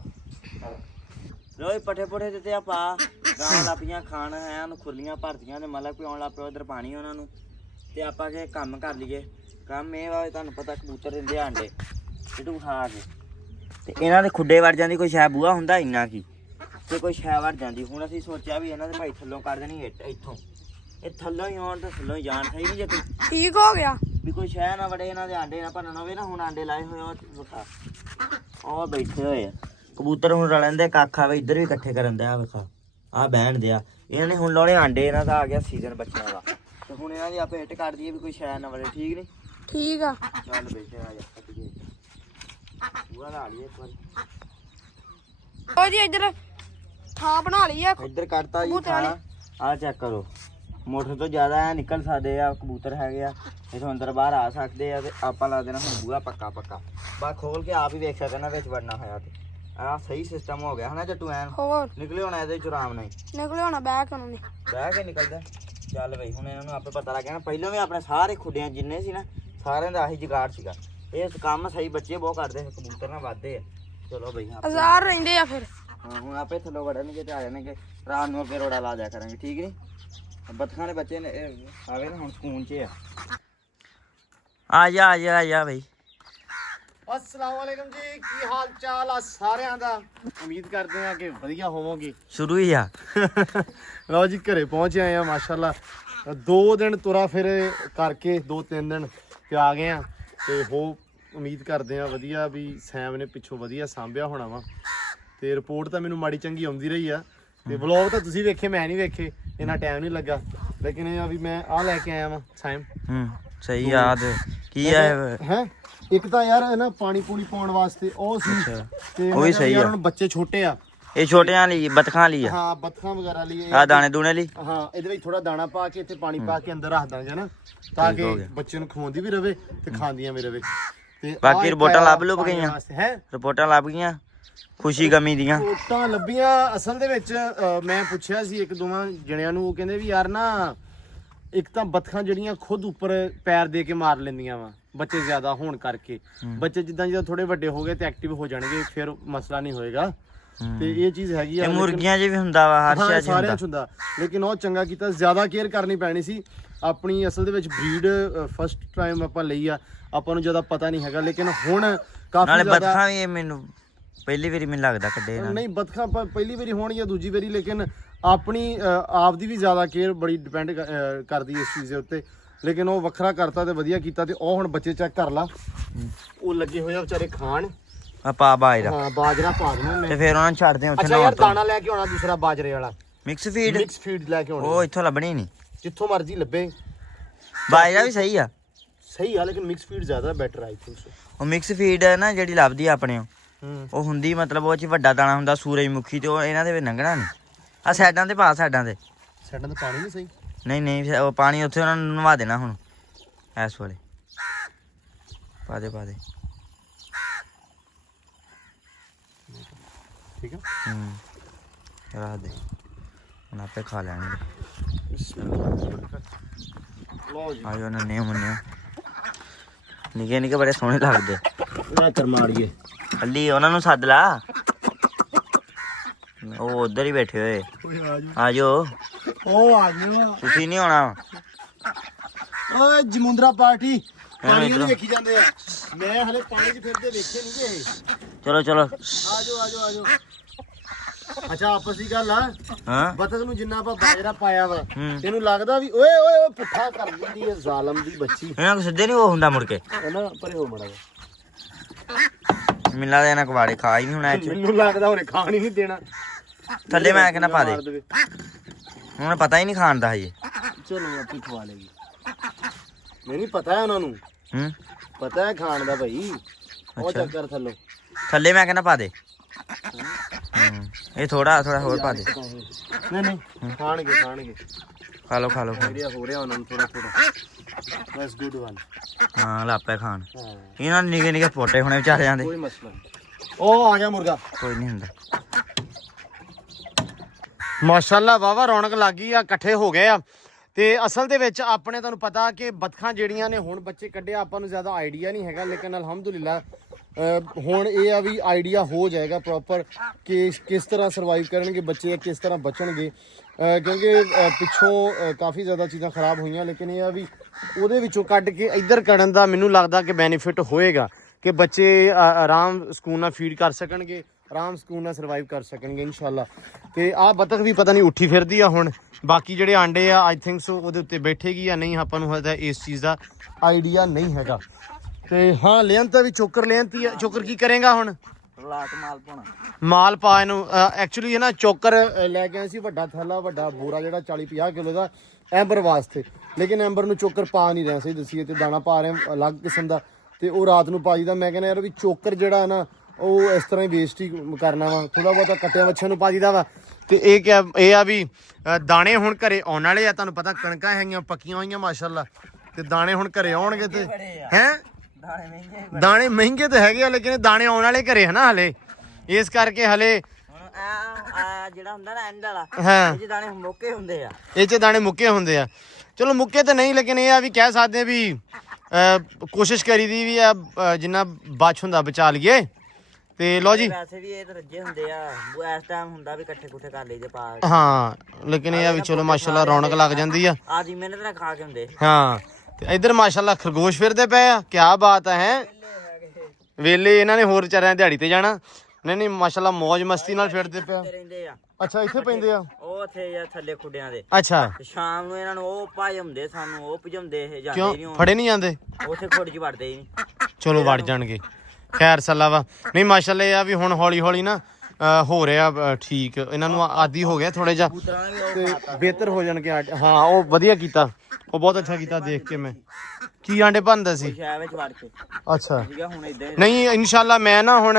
ਲੋਈ ਪੱਠੇ ਪੁੱਠੇ ਦਿੱਤੇ ਆਪਾਂ ਗਾਂ ਲੱਪੀਆਂ ਖਾਣ ਹੈ ਉਹਨੂੰ ਖੁਰਲੀਆਂ ਭਰਦੀਆਂ ਨੇ ਮਤਲਬ ਪਿਆਉਣ ਲੱਗ ਪਿਆ ਉਧਰ ਪਾਣੀ ਉਹਨਾਂ ਨੂੰ ਤੇ ਆਪਾਂ ਕੇ ਕੰਮ ਕਰ ਲਈਏ ਕੰਮ ਇਹ ਵਾ ਤੁਹਾਨੂੰ ਪਤਾ ਕਬੂਤਰ ਦਿੰਦੇ ਆ ਅੰਡੇ ਟੂ ਖਾ ਕੇ ਤੇ ਇਹਨਾਂ ਦੇ ਖੁੱਡੇ ਵੜ ਜਾਂਦੀ ਕੋਈ ਸ਼ੈ ਬੂਆ ਹੁੰਦਾ ਇੰਨਾ ਕੀ ਤੇ ਕੋਈ ਸ਼ੈ ਵੜ ਜਾਂਦੀ ਹੁਣ ਅਸੀਂ ਸੋਚਿਆ ਵੀ ਇਹਨਾਂ ਦੇ ਭਾਈ ਥੱਲੋਂ ਕਰ ਦੇਣੀ ਇੱਥੋਂ ਇਹ ਥੱਲੋਂ ਹੀ ਆਉਣ ਤੇ ਥੱਲੋਂ ਹੀ ਜਾਣ ਸਹੀ ਨਹੀਂ ਜੇ ਠੀਕ ਹੋ ਗਿਆ ਵੀ ਕੋਈ ਸ਼ੈ ਨਾ ਵੜੇ ਇਹਨਾਂ ਦੇ ਆਂਡੇ ਨਾ ਭੰਨਣ ਹੋਵੇ ਨਾ ਹੁਣ ਆਂਡੇ ਲਾਏ ਹੋਏ ਉਹ ਵਿਖਾ ਉਹ ਬੈਠੇ ਹੋਏ ਆ ਕਬੂਤਰ ਹੁਣ ਰਲਣ ਦੇ ਕੱਖ ਆਵੇ ਇੱਧਰ ਵੀ ਇਕੱਠੇ ਕਰਨ ਦੇ ਆ ਵਿਖਾ ਆ ਬਹਿਣ ਦੇ ਆ ਇਹਨਾਂ ਨੇ ਹੁਣ ਲਾਉਣੇ ਆਂਡੇ ਇਹਨਾਂ ਦਾ ਆ ਗਿਆ ਸੀਜ਼ਨ ਬੱਚਿਆਂ ਦਾ ਤੇ ਹੁਣ ਇਹਨਾਂ ਦੀ ਆਪੇ ਹਿੱਟ ਕਰ ਦਈਏ ਵੀ ਕੋਈ ਸ਼ੈ ਨਾ ਵੜੇ ਠੀਕ ਨਹੀਂ ਠੀਕ ਆ ਚੱਲ ਬੈਠੇ ਆ ਜਾ ਕੱਟੀਏ ਪੂਰਾ ਲਾ ਲਈਏ ਇੱਕ ਵਾਰੀ ਉਹ ਜੀ ਇੱਧਰ ਥਾਂ ਬਣਾ ਲਈ ਆ ਇੱਧਰ ਕੱਟਤਾ ਜੀ ਥਾਂ ਆ ਚੈੱਕ ਕਰੋ ਮੋਟਰ ਤੋਂ ਜ਼ਿਆਦਾ ਐ ਨਿਕਲ ਸਕਦੇ ਆ ਕਬੂਤਰ ਹੈਗੇ ਆ ਇਥੋਂ ਅੰਦਰ ਬਾਹਰ ਆ ਸਕਦੇ ਆ ਤੇ ਆਪਾਂ ਲਾ ਦੇਣਾ ਹੁਣ ਬੂਹਾ ਪੱਕਾ ਬਾ ਖੋਲ ਕੇ ਆਪ ਹੀ ਵੇਖ ਸਕਦੇ ਨਾ ਵਿੱਚ ਵੜਨਾ ਹੋਇਆ ਤੇ ਆ ਸਹੀ ਸਿਸਟਮ ਹੋ ਗਿਆ ਹਨਾ ਜੱਟੂ ਐਨ ਹੋਰ ਨਿਕਲੇ ਹੋਣਾ ਇਹਦੇ ਚ ਆਰਾਮ ਨਾਲ ਨਿਕਲੇ ਹੋਣਾ ਬੈਕ ਉਹਨਾਂ ਨੇ ਬਹਿ ਕੇ ਨਿਕਲਦਾ ਚੱਲ ਬਈ ਹੁਣ ਇਹਨਾਂ ਨੂੰ ਆਪੇ ਪਤਾ ਲੱਗ ਗਿਆ ਨਾ ਪਹਿਲਾਂ ਵੀ ਆਪਣੇ ਸਾਰੇ ਖੁੱਡਿਆਂ ਜਿੰਨੇ ਸੀ ਨਾ ਸਾਰਿਆਂ ਦਾ ਆਹੀ ਜੁਗਾੜ ਸੀਗਾ ਇਹ ਕੰਮ ਸਹੀ ਬੱਚੇ ਬਹੁਤ ਕਰਦੇ ਕਬੂਤਰ ਨਾਲ ਵੱਧਦੇ ਆ ਚਲੋ ਬਈ ਹਜ਼ਾਰ ਰਹਿੰਦੇ ਆ ਫਿਰ ਹਾਂ ਹੁਣ ਆਪੇ ਥੱਲੋਂ ਵੜਨਗੇ ਤੇ ਆ ਜਾਣਗੇ ਰਾਤ ਨੂੰ ਅੱਗੇ ਰੋੜਾ ਲਾ ਦਿਆ ਕਰਾਂਗੇ ਠੀਕ ਨਹੀਂ ਬੱਤਖਾਂ ਦੇ ਬੱਚੇ ਨੇ ਆ ਗਏ ਨਾ ਹੁਣ ਸਕੂਨ 'ਚ ਆ ਜਾ ਬਈ अस्सलाम वालेकुम जी की हाल चाल आ साਰਿਆਂ ਦਾ ਉਮੀਦ ਕਰਦੇ ਹਾਂ ਕਿ ਵਧੀਆ ਹੋਵੋਗੇ ਸ਼ੁਰੂ ਹੀ ਆ ਲਓ ਜੀ ਘਰੇ ਪਹੁੰਚ ਆਏ ਆ ਮਾਸ਼ਾਅੱਲਾ 2 ਦਿਨ ਤੁਰਾ ਫਿਰ ਕਰਕੇ 2-3 ਦਿਨ ਤੇ ਆ ਗਏ ਆ ਤੇ ਉਮੀਦ ਕਰਦੇ ਆ ਵਧੀਆ ਵੀ ਸੈਮ ਨੇ ਪਿੱਛੋਂ ਵਧੀਆ ਸਾਂਭਿਆ ਹੋਣਾ ਵਾ ਤੇ ਰਿਪੋਰਟ ਤਾਂ ਮੈਨੂੰ ਮਾੜੀ ਚੰਗੀ ਆਉਂਦੀ ਰਹੀ ਆ ਤੇ ਵਲੌਗ ਤਾਂ ਤੁਸੀਂ ਵੇਖੇ ਮੈਂ ਨਹੀਂ ਵੇਖੇ ਇੰਨਾ ਟਾਈਮ ਨਹੀਂ ਲੱਗਾ ਲੇਕਿਨ ਇਹ ਆ ਵੀ ਮੈਂ ਆ ਲੈ ਕੇ ਆਇਆ ਵਾਂ ਸੈਮ ਸਹੀ ਯਾਦ ਕੀ ਹੈ ਇੱਕ ਤਾਂ ਯਾਰ ਨਾ ਪਾਣੀ ਪੂਣੀ ਪਾਉਣ ਵਾਸਤੇ ਉਹ ਸੀ ਤੇ ਉਹ ਵੀ ਸਹੀ ਆ ਹੁਣ ਬੱਚੇ ਛੋਟੇ ਆ ਇਹ ਛੋਟਿਆਂ ਲਈ ਬੱਤਖਾਂ ਲਈ ਆ ਹਾਂ ਬੱਤਖਾਂ ਵਗੈਰਾ ਲਈ ਆ ਦਾਣੇ ਦੂਣੇ ਲਈ ਹਾਂ ਇਹਦੇ ਵਿੱਚ ਥੋੜਾ ਦਾਣਾ ਪਾ ਕੇ ਇੱਥੇ ਪਾਣੀ ਪਾ ਕੇ ਅੰਦਰ ਰੱਖ ਦਾਂਗੇ ਨਾ ਤਾਂ ਕਿ ਬੱਚੇ ਨੂੰ ਖਵਾਉਂਦੀ ਵੀ ਰਵੇ ਤੇ ਖਾਂਦੀਆਂ ਵੀ ਰਵੇ ਤੇ ਬਾਕੀ ਰਿਪੋਰਟਾਂ ਲੱਭ ਲੁੱਭ ਗਈਆਂ ਹੈ ਰਿਪੋਰਟਾਂ ਲੱਭ ਗਈਆਂ ਖੁਸ਼ੀ ਗਮੀ ਦੀਆਂ ਰਿਪੋਰਟਾਂ ਲੱਭੀਆਂ ਅਸਲ ਦੇ ਵਿੱਚ ਮੈਂ ਪੁੱਛਿਆ ਸੀ ਇੱਕ ਦੋਵਾਂ ਜਣਿਆਂ ਨੂੰ ਉਹ ਕਹਿੰਦੇ ਵੀ ਯਾਰ ਨਾ ਇੱਕ ਤਾਂ ਬੱਤਖਾਂ ਜਿਹੜੀਆਂ ਖੁਦ ਉੱਪਰ ਪੈਰ ਦੇ ਕੇ ਮਾਰ ਲੈਂਦੀਆਂ ਵਾ ਬੱਚੇ ਜ਼ਿਆਦਾ ਹੋਣ ਕਰਕੇ ਬੱਚੇ ਜਿੱਦਾਂ ਜਦੋਂ ਥੋੜੇ ਵੱਡੇ ਹੋ ਗਏ ਤੇ ਐਕਟਿਵ ਹੋ ਜਾਣਗੇ ਫਿਰ ਮਸਲਾ ਨਹੀਂ ਹੋਏਗਾ ਤੇ ਇਹ ਚੀਜ਼ ਹੈਗੀ ਆ ਮੁਰਗੀਆਂ 'ਚ ਵੀ ਹੁੰਦਾ ਵਾ ਹਰ ਸ਼ਹਿਰ 'ਚ ਸਾਰਿਆਂ 'ਚ ਹੁੰਦਾ ਲੇਕਿਨ ਉਹ ਚੰਗਾ ਕੀਤਾ ਜ਼ਿਆਦਾ ਕੇਅਰ ਕਰਨੀ ਪੈਣੀ ਸੀ ਆਪਣੀ ਅਸਲ ਦੇ ਵਿੱਚ ਬਰੀਡ ਫਸਟ ਟਾਈਮ ਆਪਾਂ ਲਈ ਆ ਆਪਾਂ ਨੂੰ ਜ਼ਿਆਦਾ ਪਤਾ ਨਹੀਂ ਹੈਗਾ ਲੇਕਿਨ ਹੁਣ ਕਾਫੀ ਨਾਲੇ ਜ਼ਿਆਦਾ ਬੱਤਖਾਂ ਵੀ ਇਹ ਮੈਨੂੰ ਪਹਿਲੀ ਵਾਰੀ ਮੈਨੂੰ ਲੱਗਦਾ ਕੱਢੇ ਨਾਲ ਨਹੀਂ ਬੱਤਖਾਂ ਪਹਿਲੀ ਵਾਰੀ ਹੋਣੀ ਜਾਂ ਦੂਜੀ ਵਾਰੀ ਲੇਕਿਨ ਆਪਣੀ ਆਪ ਦੀ ਵੀ ਜ਼ਿਆਦਾ ਕੇਅਰ ਬੜੀ ਡਿਪੈਂਡ ਕਰਦੀ ਇਸ ਚੀਜ਼ ਦੇ ਉੱਤੇ ਲੇਕਿਨ ਉਹ ਵੱਖਰਾ ਕਰਤਾ ਤੇ ਵਧੀਆ ਕੀਤਾ ਤੇ ਉਹ ਹੁਣ ਬੱਚੇ ਚੈੱਕ ਕਰ ਲਾ ਉਹ ਲੱਗੇ ਹੋਏ ਆ ਵਿਚਾਰੇ ਖਾਣ ਆ ਪਾ ਬਾਜਰਾ ਹਾਂ ਬਾਜਰਾ ਪਾ ਦੇਣਾ ਤੇ ਮੈਂ ਫਿਰ ਉਹਨਾਂ ਨੂੰ ਛੱਡਦੇ ਉੱਥੇ ਅੱਛਾ ਯਾਰ ਦਾਣਾ ਲੈ ਕੇ ਆਉਣਾ ਦੂਸਰਾ ਬਾਜਰੇ ਵਾਲਾ ਮਿਕਸ ਫੀਡ ਮਿਕਸ ਫੀਡ ਲੈ ਕੇ ਆਉਣੀ ਉਹ ਇੱਥੋਂ ਲੱਭਣੀ ਨਹੀਂ ਜਿੱਥੋਂ ਮਰਜ਼ੀ ਲੱਭੇ ਬਾਜਰਾ ਵੀ ਸਹੀ ਆ ਸਹੀ ਆ ਲੇਕਿਨ ਮਿਕਸ ਫੀਡ ਜ਼ਿਆਦਾ ਬੈਟਰ ਆਈ ਥਿੰਕ ਸੋ ਉਹ ਮਿਕਸ ਫੀਡ ਹੈ ਨਾ ਜਿਹੜੀ ਲੱਭਦੀ ਆਪਣੇ ਉਹ ਹੁੰਦੀ ਮਤਲਬ ਉਹ 'ਚ ਵੱਡਾ ਦਾਣਾ ਹੁੰਦਾ ਸੂਰਜਮੁਖੀ ਤੇ ਉਹ ਇਹਨਾਂ ਦੇ ਵਿੱਚ ਲੰਘਣਾ ਨਹੀਂ ਆ ਸਾਈਡਾਂ ਤੇ ਪਾ ਸਾਈਡਾਂ ਤੇ ਪਾਣੀ ਨਹੀਂ ਸਹੀ ਨਹੀਂ ਉਹ ਪਾਣੀ ਉੱਥੇ ਉਹਨਾਂ ਨੂੰ ਨਵਾ ਦੇਣਾ ਹੁਣ ਇਸ ਵੇਲੇ ਪਾ ਦੇ ਠੀਕ ਆ ਰੱਖ ਦੇ ਹੁਣ ਆਪੇ ਖਾ ਲੈਣਗੇ ਲਓ ਜੀ ਆਜੋ ਨੰਨੇ ਮੁੰਨੇ ਨਿੱਕੇ ਬੜੇ ਸੋਹਣੇ ਲੱਗਦੇ ਮੈਂ ਕਰ ਮਾਰੀਏ ਅੱਲੀ ਉਹਨਾਂ ਨੂੰ ਸੱਦ ਲਾ ਉਹ ਉਧਰ ਹੀ ਬੈਠੇ ਹੋਏ ਆਜੋ ਉਹ ਆ ਗਿਆ ਤੁਸੀਂ ਨਹੀਂ ਆਉਣਾ ਓਏ ਜਮੁੰਦਰਾ ਪਾਰਟੀ ਪਾਣੀ ਨੂੰ ਵੇਖੀ ਜਾਂਦੇ ਆ ਮੈਂ ਹਲੇ ਪਾਣੀ 'ਚ ਫਿਰਦੇ ਵੇਖੇ ਨਹੀਂ ਇਹ ਚਲੋ ਆਜੋ ਅੱਛਾ ਆਪਸ ਦੀ ਗੱਲ ਆ ਹਾਂ ਬਤਖ ਨੂੰ ਜਿੰਨਾ ਆਪਾਂ ਬਾਜਰਾ ਪਾਇਆ ਵਾ ਤੈਨੂੰ ਲੱਗਦਾ ਵੀ ਓਏ ਪੁੱਠਾ ਕਰ ਦਿੰਦੀ ਹੈ ਜ਼ਾਲਮ ਦੀ ਬੱਚੀ ਇਹਨਾਂ ਕੋ ਸਿੱਧੇ ਨਹੀਂ ਉਹ ਹੁੰਦਾ ਮੁੜ ਕੇ ਉਹਨਾਂ ਪਰੇ ਹੋ ਮੜਾ ਮਿਲਾ ਦੇ ਇਹਨਾਂ ਕਵਾੜੇ ਖਾ ਹੀ ਨਹੀਂ ਹੋਣਾ ਇੱਥੇ ਮੈਨੂੰ ਲੱਗਦਾ ਉਹਨੇ ਖਾਣ ਹੀ ਨਹੀਂ ਦੇਣਾ ਥੱਲੇ ਮੈਂ ਕਹਿੰਦਾ ਪਾ ਦੇ ਹੁਣ ਪਤਾ ਹੀ ਨਹੀਂ ਖਾਣ ਦਾ ਹਜੇ ਚਲੋ ਆਪੇ ਖਵਾ ਲੇਗੀ ਮੈਨੂੰ ਪਤਾ ਹੈ ਉਹਨਾਂ ਨੂੰ ਪਤਾ ਹੈ ਖਾਣ ਦਾ ਭਾਈ ਉਹ ਚੱਕਰ ਥੱਲੇ ਮੈਂ ਕਹਿੰਦਾ ਪਾ ਦੇ ਇਹ ਥੋੜਾ ਹੋਰ ਪਾ ਦੇ ਨਹੀਂ ਖਾਣਗੇ ਖਾ ਲਓ ਆਈਡੀਆ ਹੋ ਰਿਹਾ ਉਹਨਾਂ ਨੂੰ ਥੋੜਾ ਬਸ ਗੁੱਡ ਵਨ ਹਾਂ ਲਾਪੇ ਖਾਣ ਇਹਨਾਂ ਨੇ ਨਿੱਕੇ ਪੋਟੇ ਹੋਣੇ ਵਿਚਾਰਿਆਂ ਦੇ ਕੋਈ ਮਸਲਾ ਨਹੀਂ ਉਹ ਆ ਗਿਆ ਮੁਰਗਾ ਕੋਈ ਨਹੀਂ ਹੁੰਦਾ ਮਾਸ਼ਾਅੱਲਾ ਵਾਵਾ ਰੌਣਕ ਲੱਗ ਗਈ ਆ ਇਕੱਠੇ ਹੋ ਗਏ ਆ ਤੇ ਅਸਲ ਦੇ ਵਿੱਚ ਆਪਣੇ ਤੁਹਾਨੂੰ ਪਤਾ ਕਿ ਬੱਤਖਾਂ ਜਿਹੜੀਆਂ ਨੇ ਹੁਣ ਬੱਚੇ ਕੱਢਿਆ ਆਪਾਂ ਨੂੰ ਜ਼ਿਆਦਾ ਆਈਡੀਆ ਨਹੀਂ ਹੈਗਾ ਲੇਕਿਨ ਅਲਹਮਦੁਲਿਲਾ ਹੁਣ ਇਹ ਆ ਵੀ ਆਈਡੀਆ ਹੋ ਜਾਏਗਾ ਪ੍ਰੋਪਰ ਕਿ ਕਿਸ ਤਰ੍ਹਾਂ ਸਰਵਾਈਵ ਕਰਨਗੇ ਬੱਚੇ ਕਿਸ ਤਰ੍ਹਾਂ ਬਚਣਗੇ ਕਿਉਂਕਿ ਪਿੱਛੋਂ ਕਾਫੀ ਜ਼ਿਆਦਾ ਚੀਜ਼ਾਂ ਖਰਾਬ ਹੋਈਆਂ ਲੇਕਿਨ ਇਹ ਆ ਵੀ ਉਹਦੇ ਵਿੱਚੋਂ ਕੱਢ ਕੇ ਇੱਧਰ ਕੱਢਣ ਦਾ ਮੈਨੂੰ ਲੱਗਦਾ ਕਿ ਬੈਨੀਫਿਟ ਹੋਏਗਾ ਕਿ ਬੱਚੇ ਆਰਾਮ ਸਕੂਨ ਨਾਲ ਫੀਡ ਕਰ ਸਕਣਗੇ ਆਰਾਮ ਸਕੂਨ ਨਾਲ ਸਰਵਾਈਵ ਕਰ ਸਕਣਗੇ ਇਨਸ਼ਾਅੱਲਾ ਤੇ ਆਹ ਬਤਖ ਵੀ ਪਤਾ ਨਹੀਂ ਉੱਠੀ ਫਿਰਦੀ ਆ ਹੁਣ ਬਾਕੀ ਜਿਹੜੇ ਆਂਡੇ ਆ ਆਈ ਥਿੰਕ ਸੋ ਉਹਦੇ ਉੱਤੇ ਬੈਠੇਗੀ ਜਾਂ ਨਹੀਂ ਆਪਾਂ ਨੂੰ ਹਜੇ ਇਸ ਚੀਜ਼ ਦਾ ਆਈਡੀਆ ਨਹੀਂ ਹੈਗਾ ਤੇ ਹਾਂ ਲਿਆਂਤਾ ਵੀ ਚੋਕਰ ਲਿਆਂਤੀ ਆ ਚੋਕਰ ਕੀ ਕਰੇਗਾ ਹੁਣ ਮਾਲ ਪਾ ਇਹਨੂੰ ਐਕਚੁਅਲੀ ਇਹ ਨਾ ਚੋਕਰ ਲੈ ਕੇ ਆਏ ਸੀ ਵੱਡਾ ਥੈਲਾ ਵੱਡਾ ਬੋਰਾ ਜਿਹੜਾ 40-50 ਕਿਲੋ ਦਾ ਐਂਬਰ ਵਾਸਤੇ ਲੇਕਿਨ ਐਂਬਰ ਨੂੰ ਚੋਕਰ ਪਾ ਨਹੀਂ ਰਿਹਾ ਸਹੀ ਦੱਸੀਏ ਤੇ ਦਾਣਾ ਪਾ ਰਹੇ ਅਲੱਗ ਕਿਸਮ ਦਾ ਤੇ ਉਹ ਰਾਤ ਨੂੰ ਪਾ ਜੀਦਾ ਮੈਂ ਕਹਿੰਦਾ ਯਾਰ ਵੀ ਚੋਕਰ ਜਿਹੜਾ ਨਾ ਉਹ ਇਸ ਤਰ੍ਹਾਂ ਹੀ ਵੇਸਟ ਹੀ ਕਰਨਾ ਵਾ ਥੋੜਾ ਬਹੁਤਾ ਕੱਟਿਆ ਵੱਛਿਆਂ ਨੂੰ ਪਾ ਜੀਦਾ ਵਾ ਤੇ ਇਹ ਆ ਵੀ ਦਾਣੇ ਹੁਣ ਘਰੇ ਆਉਣ ਵਾਲੇ ਆ ਤੁਹਾਨੂੰ ਪਤਾ ਕਣਕਾਂ ਹੈਗੀਆਂ ਪੱਕੀਆਂ ਹੋਈਆਂ ਮਾਸ਼ਾਅੱਲਾ ਤੇ ਦਾਣੇ ਹੁਣ ਘਰੇ ਆਉਣਗੇ ਤੇ ਹੈ ਦਾਣੇ ਮਹਿੰਗੇ ਤੇ ਹੈਗੇ ਆ ਲੇਕਿਨ ਦਾਣੇ ਆਉਣ ਵਾਲੇ ਘਰੇ ਹਨਾ ਹਲੇ ਇਸ ਕਰਕੇ ਹਲੇ ਜਿਹੜਾ ਹੁੰਦਾ ਨਾ ਐਂਡ ਵਾਲਾ ਹਾਂ ਇਹ ਚ ਦਾਣੇ ਮੁੱਕੇ ਹੁੰਦੇ ਆ ਇਹ ਚ ਦਾਣੇ ਮੁੱਕੇ ਹੁੰਦੇ ਆ ਚਲੋ ਮੁੱਕੇ ਤੇ ਨਹੀਂ ਲੇਕਿਨ ਇਹ ਆ ਵੀ ਕਹਿ ਸਕਦੇ ਆ ਵੀ ਕੋਸ਼ਿਸ਼ ਕਰੀਦੀ ਵੀ ਆ ਜਿੰਨਾ ਬਚ ਹੁੰਦਾ ਬਚਾ ਲਈਏ ਤੇ ਲਓ ਜੀ ਵੈਸੇ ਵੀ ਇਹ ਤਾਂ ਰੱਜੇ ਹੁੰਦੇ ਆ ਇਸ ਟਾਈਮ ਹੁੰਦਾ ਵੀ ਇਕੱਠੇ ਕੁੱਠੇ ਕਰ ਲਈਦੇ ਪਾ ਹਾਂ ਲੇਕਿਨ ਇਹ ਆ ਵੀ ਚਲੋ ਮਾਸ਼ਾਅੱਲਾ ਰੌਣਕ ਲੱਗ ਜਾਂਦੀ ਆ ਆਦੀ ਮਿਹਨਤ ਨਾਲ ਖਾ ਕੇ ਹੁੰਦੇ ਹਾਂ ਤੇ ਇੱਧਰ ਮਾਸ਼ਾਅੱਲਾ ਖਰਗੋਸ਼ ਫਿਰਦੇ ਪਏ ਆ ਕੀ ਬਾਤ ਹੈ ਵੇਲੇ ਇਹਨਾਂ ਨੇ ਹੋਰ ਵਿਚਾਰਿਆਂ ਦਿਹਾੜੀ ਤੇ ਜਾਣਾ ਨਹੀਂ ਮਾਸ਼ਾਅੱਲਾ ਮौज ਮਸਤੀ ਨਾਲ ਫਿਰਦੇ ਪਿਆ ਰਹਿੰਦੇ ਆ ਅੱਛਾ ਇੱਥੇ ਪੈਂਦੇ ਆ ਉਹ ਉੱਥੇ ਜਾਂ ਥੱਲੇ ਖੁੱਡਿਆਂ ਦੇ ਅੱਛਾ ਤੇ ਸ਼ਾਮ ਨੂੰ ਇਹਨਾਂ ਨੂੰ ਉਹ ਭਜਾਉਂਦੇ ਸਾਨੂੰ ਉਹ ਭਜਾਉਂਦੇ ਇਹ ਜਾਂਦੇ ਕਿਉਂ ਨਹੀਂ ਫੜੇ ਨਹੀਂ ਜਾਂਦੇ ਉੱਥੇ ਖੁੱਡ 'ਚ ਵੜਦੇ ਹੀ ਨਹੀਂ ਚਲੋ ਵੜ ਜਾਣਗੇ ਖੈਰ ਸੱਲਾ ਵਾ ਨਹੀਂ ਮਾਸ਼ਾਅੱਲਾ ਇਹ ਆ ਵੀ ਹੁਣ ਹੌਲੀ ਹੌਲੀ ਨਾ ਹੋ ਰਿਹਾ ਠੀਕ ਇਹਨਾਂ ਨੂੰ ਆਦੀ ਹੋ ਗਿਆ ਥੋੜੇ ਜਿਹਾ ਤੇ ਬਿਹਤਰ ਹੋ ਜਾਣਗੇ ਹਾਂ ਉਹ ਵਧੀਆ ਕੀਤਾ ਉਹ ਬਹੁਤ ਅੱਛਾ ਕੀਤਾ ਦੇਖ ਕੇ ਮੈਂ ਕੀ ਆਂਡੇ ਬਣਦਾ ਸੀ ਸ਼ਹਿਰ ਵਿੱਚ ਵੜ ਕੇ ਅੱਛਾ ਸੀਗਾ ਹੁਣ ਇਦਾਂ ਨਹੀਂ ਇਨਸ਼ਾਅੱਲਾ ਮੈਂ ਨਾ ਹੁਣ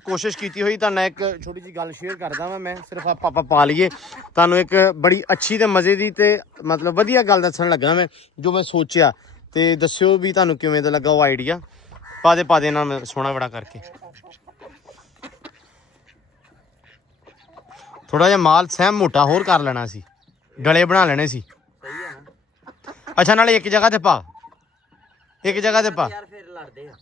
ਕੋਸ਼ਿਸ਼ ਕੀਤੀ ਹੋਈ ਤੁਹਾਨੂੰ ਇੱਕ ਛੋਟੀ ਜੀ ਗੱਲ ਸ਼ੇਅਰ ਕਰਦਾ ਵਾਂ ਮੈਂ ਸਿਰਫ ਆਪਾਂ ਪਾ ਲਈਏ ਤੁਹਾਨੂੰ ਇੱਕ ਬੜੀ ਅੱਛੀ ਤੇ ਮਜ਼ੇ ਦੀ ਤੇ ਮਤਲਬ ਵਧੀਆ ਗੱਲ ਦੱਸਣ ਲੱਗਾ ਮੈਂ ਜੋ ਮੈਂ ਸੋਚਿਆ ਤੇ ਦੱਸਿਓ ਵੀ ਤੁਹਾਨੂੰ ਕਿਵੇਂ ਦਾ ਲੱਗਾ ਉਹ ਆਈਡੀਆ ਪਾ ਦੇ ਇਹਨਾਂ ਮੈਂ ਸੋਹਣਾ ਬੜਾ ਕਰਕੇ ਥੋੜਾ ਜਿਹਾ ਮਾਲ ਸਹਿਮ ਮੋਟਾ ਹੋਰ ਕਰ ਲੈਣਾ ਸੀ ਡਲੇ ਬਣਾ ਲੈਣੇ ਸੀ ਸਹੀ ਹੈ ਨਾ ਅੱਛਾ ਨਾਲੇ ਇੱਕ ਜਗ੍ਹਾ ਤੇ ਪਾ ਯਾਰ ਫਿਰ ਲੜਦੇ ਆ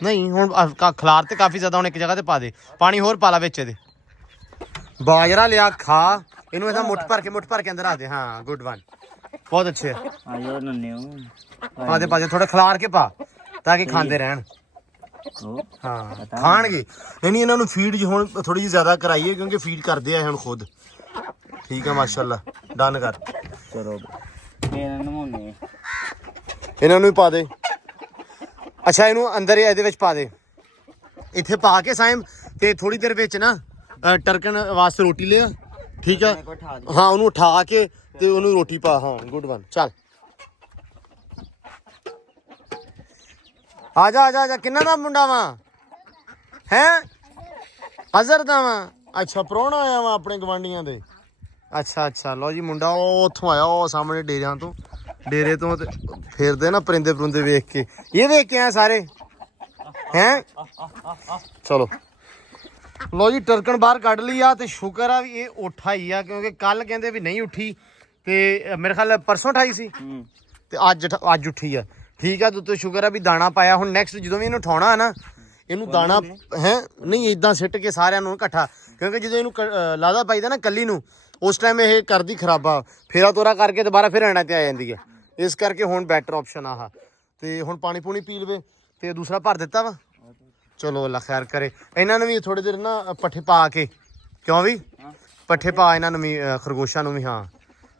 ਨਹੀਂ ਹੁਣ ਖਲਾਰ ਤੇ ਕਾਫੀ ਜ਼ਿਆਦਾ ਹੁਣ ਇੱਕ ਜਗ੍ਹਾ ਤੇ ਪਾ ਦੇ ਪਾਣੀ ਹੋਰ ਪਾ ਲਾ ਵਿੱਚ ਇਹਦੇ ਬਾਜਰਾ ਲਿਆ ਖਾ ਇਹਨੂੰ ਇਹਦਾ ਮੁੱਠ ਭਰ ਕੇ ਅੰਦਰ ਆ ਦੇ ਹਾਂ ਗੁੱਡ ਵਨ ਬਹੁਤ ਅੱਛੇ ਆ ਯਾਰ ਨੰਨਿਓ ਪਾ ਦੇ ਥੋੜਾ ਖਲਾਰ ਕੇ ਪਾ ਤਾਂ ਕਿ ਖਾਂਦੇ ਰਹਿਣ ਹਾਂ ਖਾਣਗੇ ਨਹੀਂ ਇਹਨਾਂ ਨੂੰ ਫੀਡ ਹੁਣ ਥੋੜੀ ਜਿਹੀ ਜ਼ਿਆਦਾ ਕਰਾਈਏ ਕਿਉਂਕਿ ਫੀਡ ਕਰਦੇ ਆ ਹੁਣ ਖੁਦ ਠੀਕ ਆ ਮਾਸ਼ਾਅੱਲਾ ਡਨ ਕਰ ਚਲੋ ਇਹਨਾਂ ਨਮਾਉਣੇ ਇਹਨਾਂ ਨੂੰ ਵੀ ਪਾ ਦੇ ਅੱਛਾ ਇਹਨੂੰ ਅੰਦਰ ਇਹਦੇ ਵਿੱਚ ਪਾ ਦੇ ਇੱਥੇ ਪਾ ਕੇ ਸਾਇਮ ਤੇ ਥੋੜੀ ਦੇਰ ਵਿੱਚ ਨਾ ਟਰਕਨ ਵਾਸਤੇ ਰੋਟੀ ਲਿਆ ਠੀਕ ਆ ਹਾਂ ਉਹਨੂੰ ਉਠਾ ਕੇ ਤੇ ਉਹਨੂੰ ਰੋਟੀ ਪਾ ਹਾਂ ਗੁੱਡ ਵਨ ਚੱਲ ਆ ਜਾ ਕਿੰਨਾ ਦਾ ਮੁੰਡਾ ਵਾ ਹੈ ਅਜ਼ਰ ਦਾ ਵਾ ਅੱਛਾ ਪ੍ਰਾਹੁਣਾ ਆਇਆ ਵਾ ਆਪਣੇ ਗਵਾਂਢੀਆਂ ਦੇ ਅੱਛਾ ਲਓ ਜੀ ਮੁੰਡਾ ਉਹ ਉੱਥੋਂ ਆਇਆ ਉਹ ਸਾਹਮਣੇ ਡੇਰੇ ਤੋਂ ਤੇ ਫੇਰਦੇ ਨਾ ਪਰਿੰਦੇ ਪਰੁੰਦੇ ਵੇਖ ਕੇ ਇਹ ਵੇਖ ਕੇ ਆ ਸਾਰੇ ਹੈ ਚਲੋ ਲਓ ਜੀ ਟਰਕਨ ਬਾਹਰ ਕੱਢ ਲਈ ਆ ਤੇ ਸ਼ੁਕਰ ਆ ਵੀ ਇਹ ਉੱਠਾ ਹੀ ਆ ਕਿਉਂਕਿ ਕੱਲ ਕਹਿੰਦੇ ਵੀ ਨਹੀਂ ਉੱਠੀ ਤੇ ਮੇਰੇ ਖਿਆਲ ਪਰਸੋਂ ਉਠਾਈ ਸੀ ਤੇ ਅੱਜ ਉੱਠੀ ਆ ਠੀਕ ਆ ਦੁੱਤੇ ਸ਼ੁਕਰ ਆ ਵੀ ਦਾਣਾ ਪਾਇਆ ਹੁਣ ਨੈਕਸਟ ਜਦੋਂ ਵੀ ਇਹਨੂੰ ਉਠਾਉਣਾ ਹੈ ਨਾ ਇਹਨੂੰ ਦਾਣਾ ਹੈ ਨਹੀਂ ਇਦਾਂ ਸਿੱਟ ਕੇ ਸਾਰਿਆਂ ਨੂੰ ਇਕੱਠਾ ਕਿਉਂਕਿ ਜਦੋਂ ਇਹਨੂੰ ਲਾਦਾ ਪਾਈਦਾ ਨਾ ਕੱਲੀ ਨੂੰ ਉਸ ਟਾਈਮ ਇਹ ਕਰਦੀ ਖਰਾਬਾ ਫੇਰਾ ਤੋਰਾ ਕਰਕੇ ਦੁਬਾਰਾ ਫਿਰ ਆਣਾ ਤੇ ਆ ਜਾਂਦੀ ਹੈ ਇਸ ਕਰਕੇ ਹੁਣ ਬੈਟਰ ਆਪਸ਼ਨ ਆਹ ਤੇ ਹੁਣ ਪਾਣੀ ਪੂਣੀ ਪੀ ਲਵੇ ਤੇ ਦੂਸਰਾ ਭਰ ਦਿੱਤਾ ਵਾ ਚਲੋ ਅੱਲਾ ਖੈਰ ਕਰੇ ਇਹਨਾਂ ਨੂੰ ਵੀ ਥੋੜੀ ਦੇਰ ਨਾ ਪੱਠੇ ਪਾ ਕੇ ਕਿਉਂ ਵੀ ਪੱਠੇ ਪਾ ਇਹਨਾਂ ਨੂੰ ਵੀ ਖਰਗੋਸ਼ਾਂ ਨੂੰ ਵੀ ਹਾਂ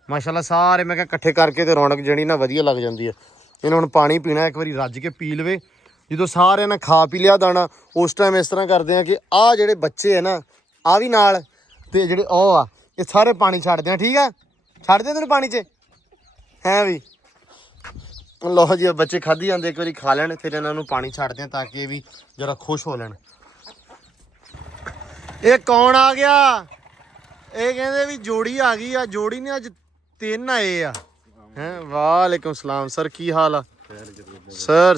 ਮਾਸ਼ਾਅੱਲਾ ਸਾਰੇ ਮੈਂ ਕਿਹਾ ਇਕੱਠੇ ਕਰਕੇ ਤੇ ਰੌਣਕ ਜਿਹੜੀ ਨਾ ਵਧੀਆ ਲੱਗ ਜਾਂਦੀ ਹੈ ਇਹਨਾਂ ਹੁਣ ਪਾਣੀ ਪੀਣਾ ਇੱਕ ਵਾਰੀ ਰੱਜ ਕੇ ਪੀ ਲਵੇ ਜਦੋਂ ਸਾਰਿਆਂ ਨੇ ਖਾ ਪੀ ਲਿਆ ਦਾਣਾ ਉਸ ਟਾਈਮ ਇਸ ਤਰ੍ਹਾਂ ਕਰਦੇ ਆ ਕਿ ਆਹ ਜਿਹੜੇ ਬੱਚੇ ਆ ਨਾ ਆ ਵੀ ਨਾਲ ਤੇ ਜਿਹੜੇ ਉਹ ਆ ਇਹ ਸਾਰੇ ਪਾਣੀ ਛੱਡਦੇ ਆ ਠੀਕ ਆ ਛੱਡਦੇ ਤੈਨੂੰ ਪਾਣੀ 'ਚ ਹੈ ਵੀ ਲੋ ਜੀ ਬੱਚੇ ਖਾਧੀ ਜਾਂਦੇ ਇੱਕ ਵਾਰੀ ਖਾ ਲੈਣ ਫਿਰ ਇਹਨਾਂ ਨੂੰ ਪਾਣੀ ਛੱਡਦੇ ਆ ਤਾਂ ਕਿ ਇਹ ਵੀ ਜਰਾ ਖੁਸ਼ ਹੋ ਲੈਣ ਇਹ ਕੌਣ ਆ ਗਿਆ ਇਹ ਕਹਿੰਦੇ ਵੀ ਜੋੜੀ ਆ ਗਈ ਆ ਜੋੜੀ ਨੇ ਅੱਜ 3 ਆਏ ਆ ਹੈ ਵਾਲੇਕੁਮ ਸਲਾਮ ਸਰ ਕੀ ਹਾਲ ਆ ਸਰ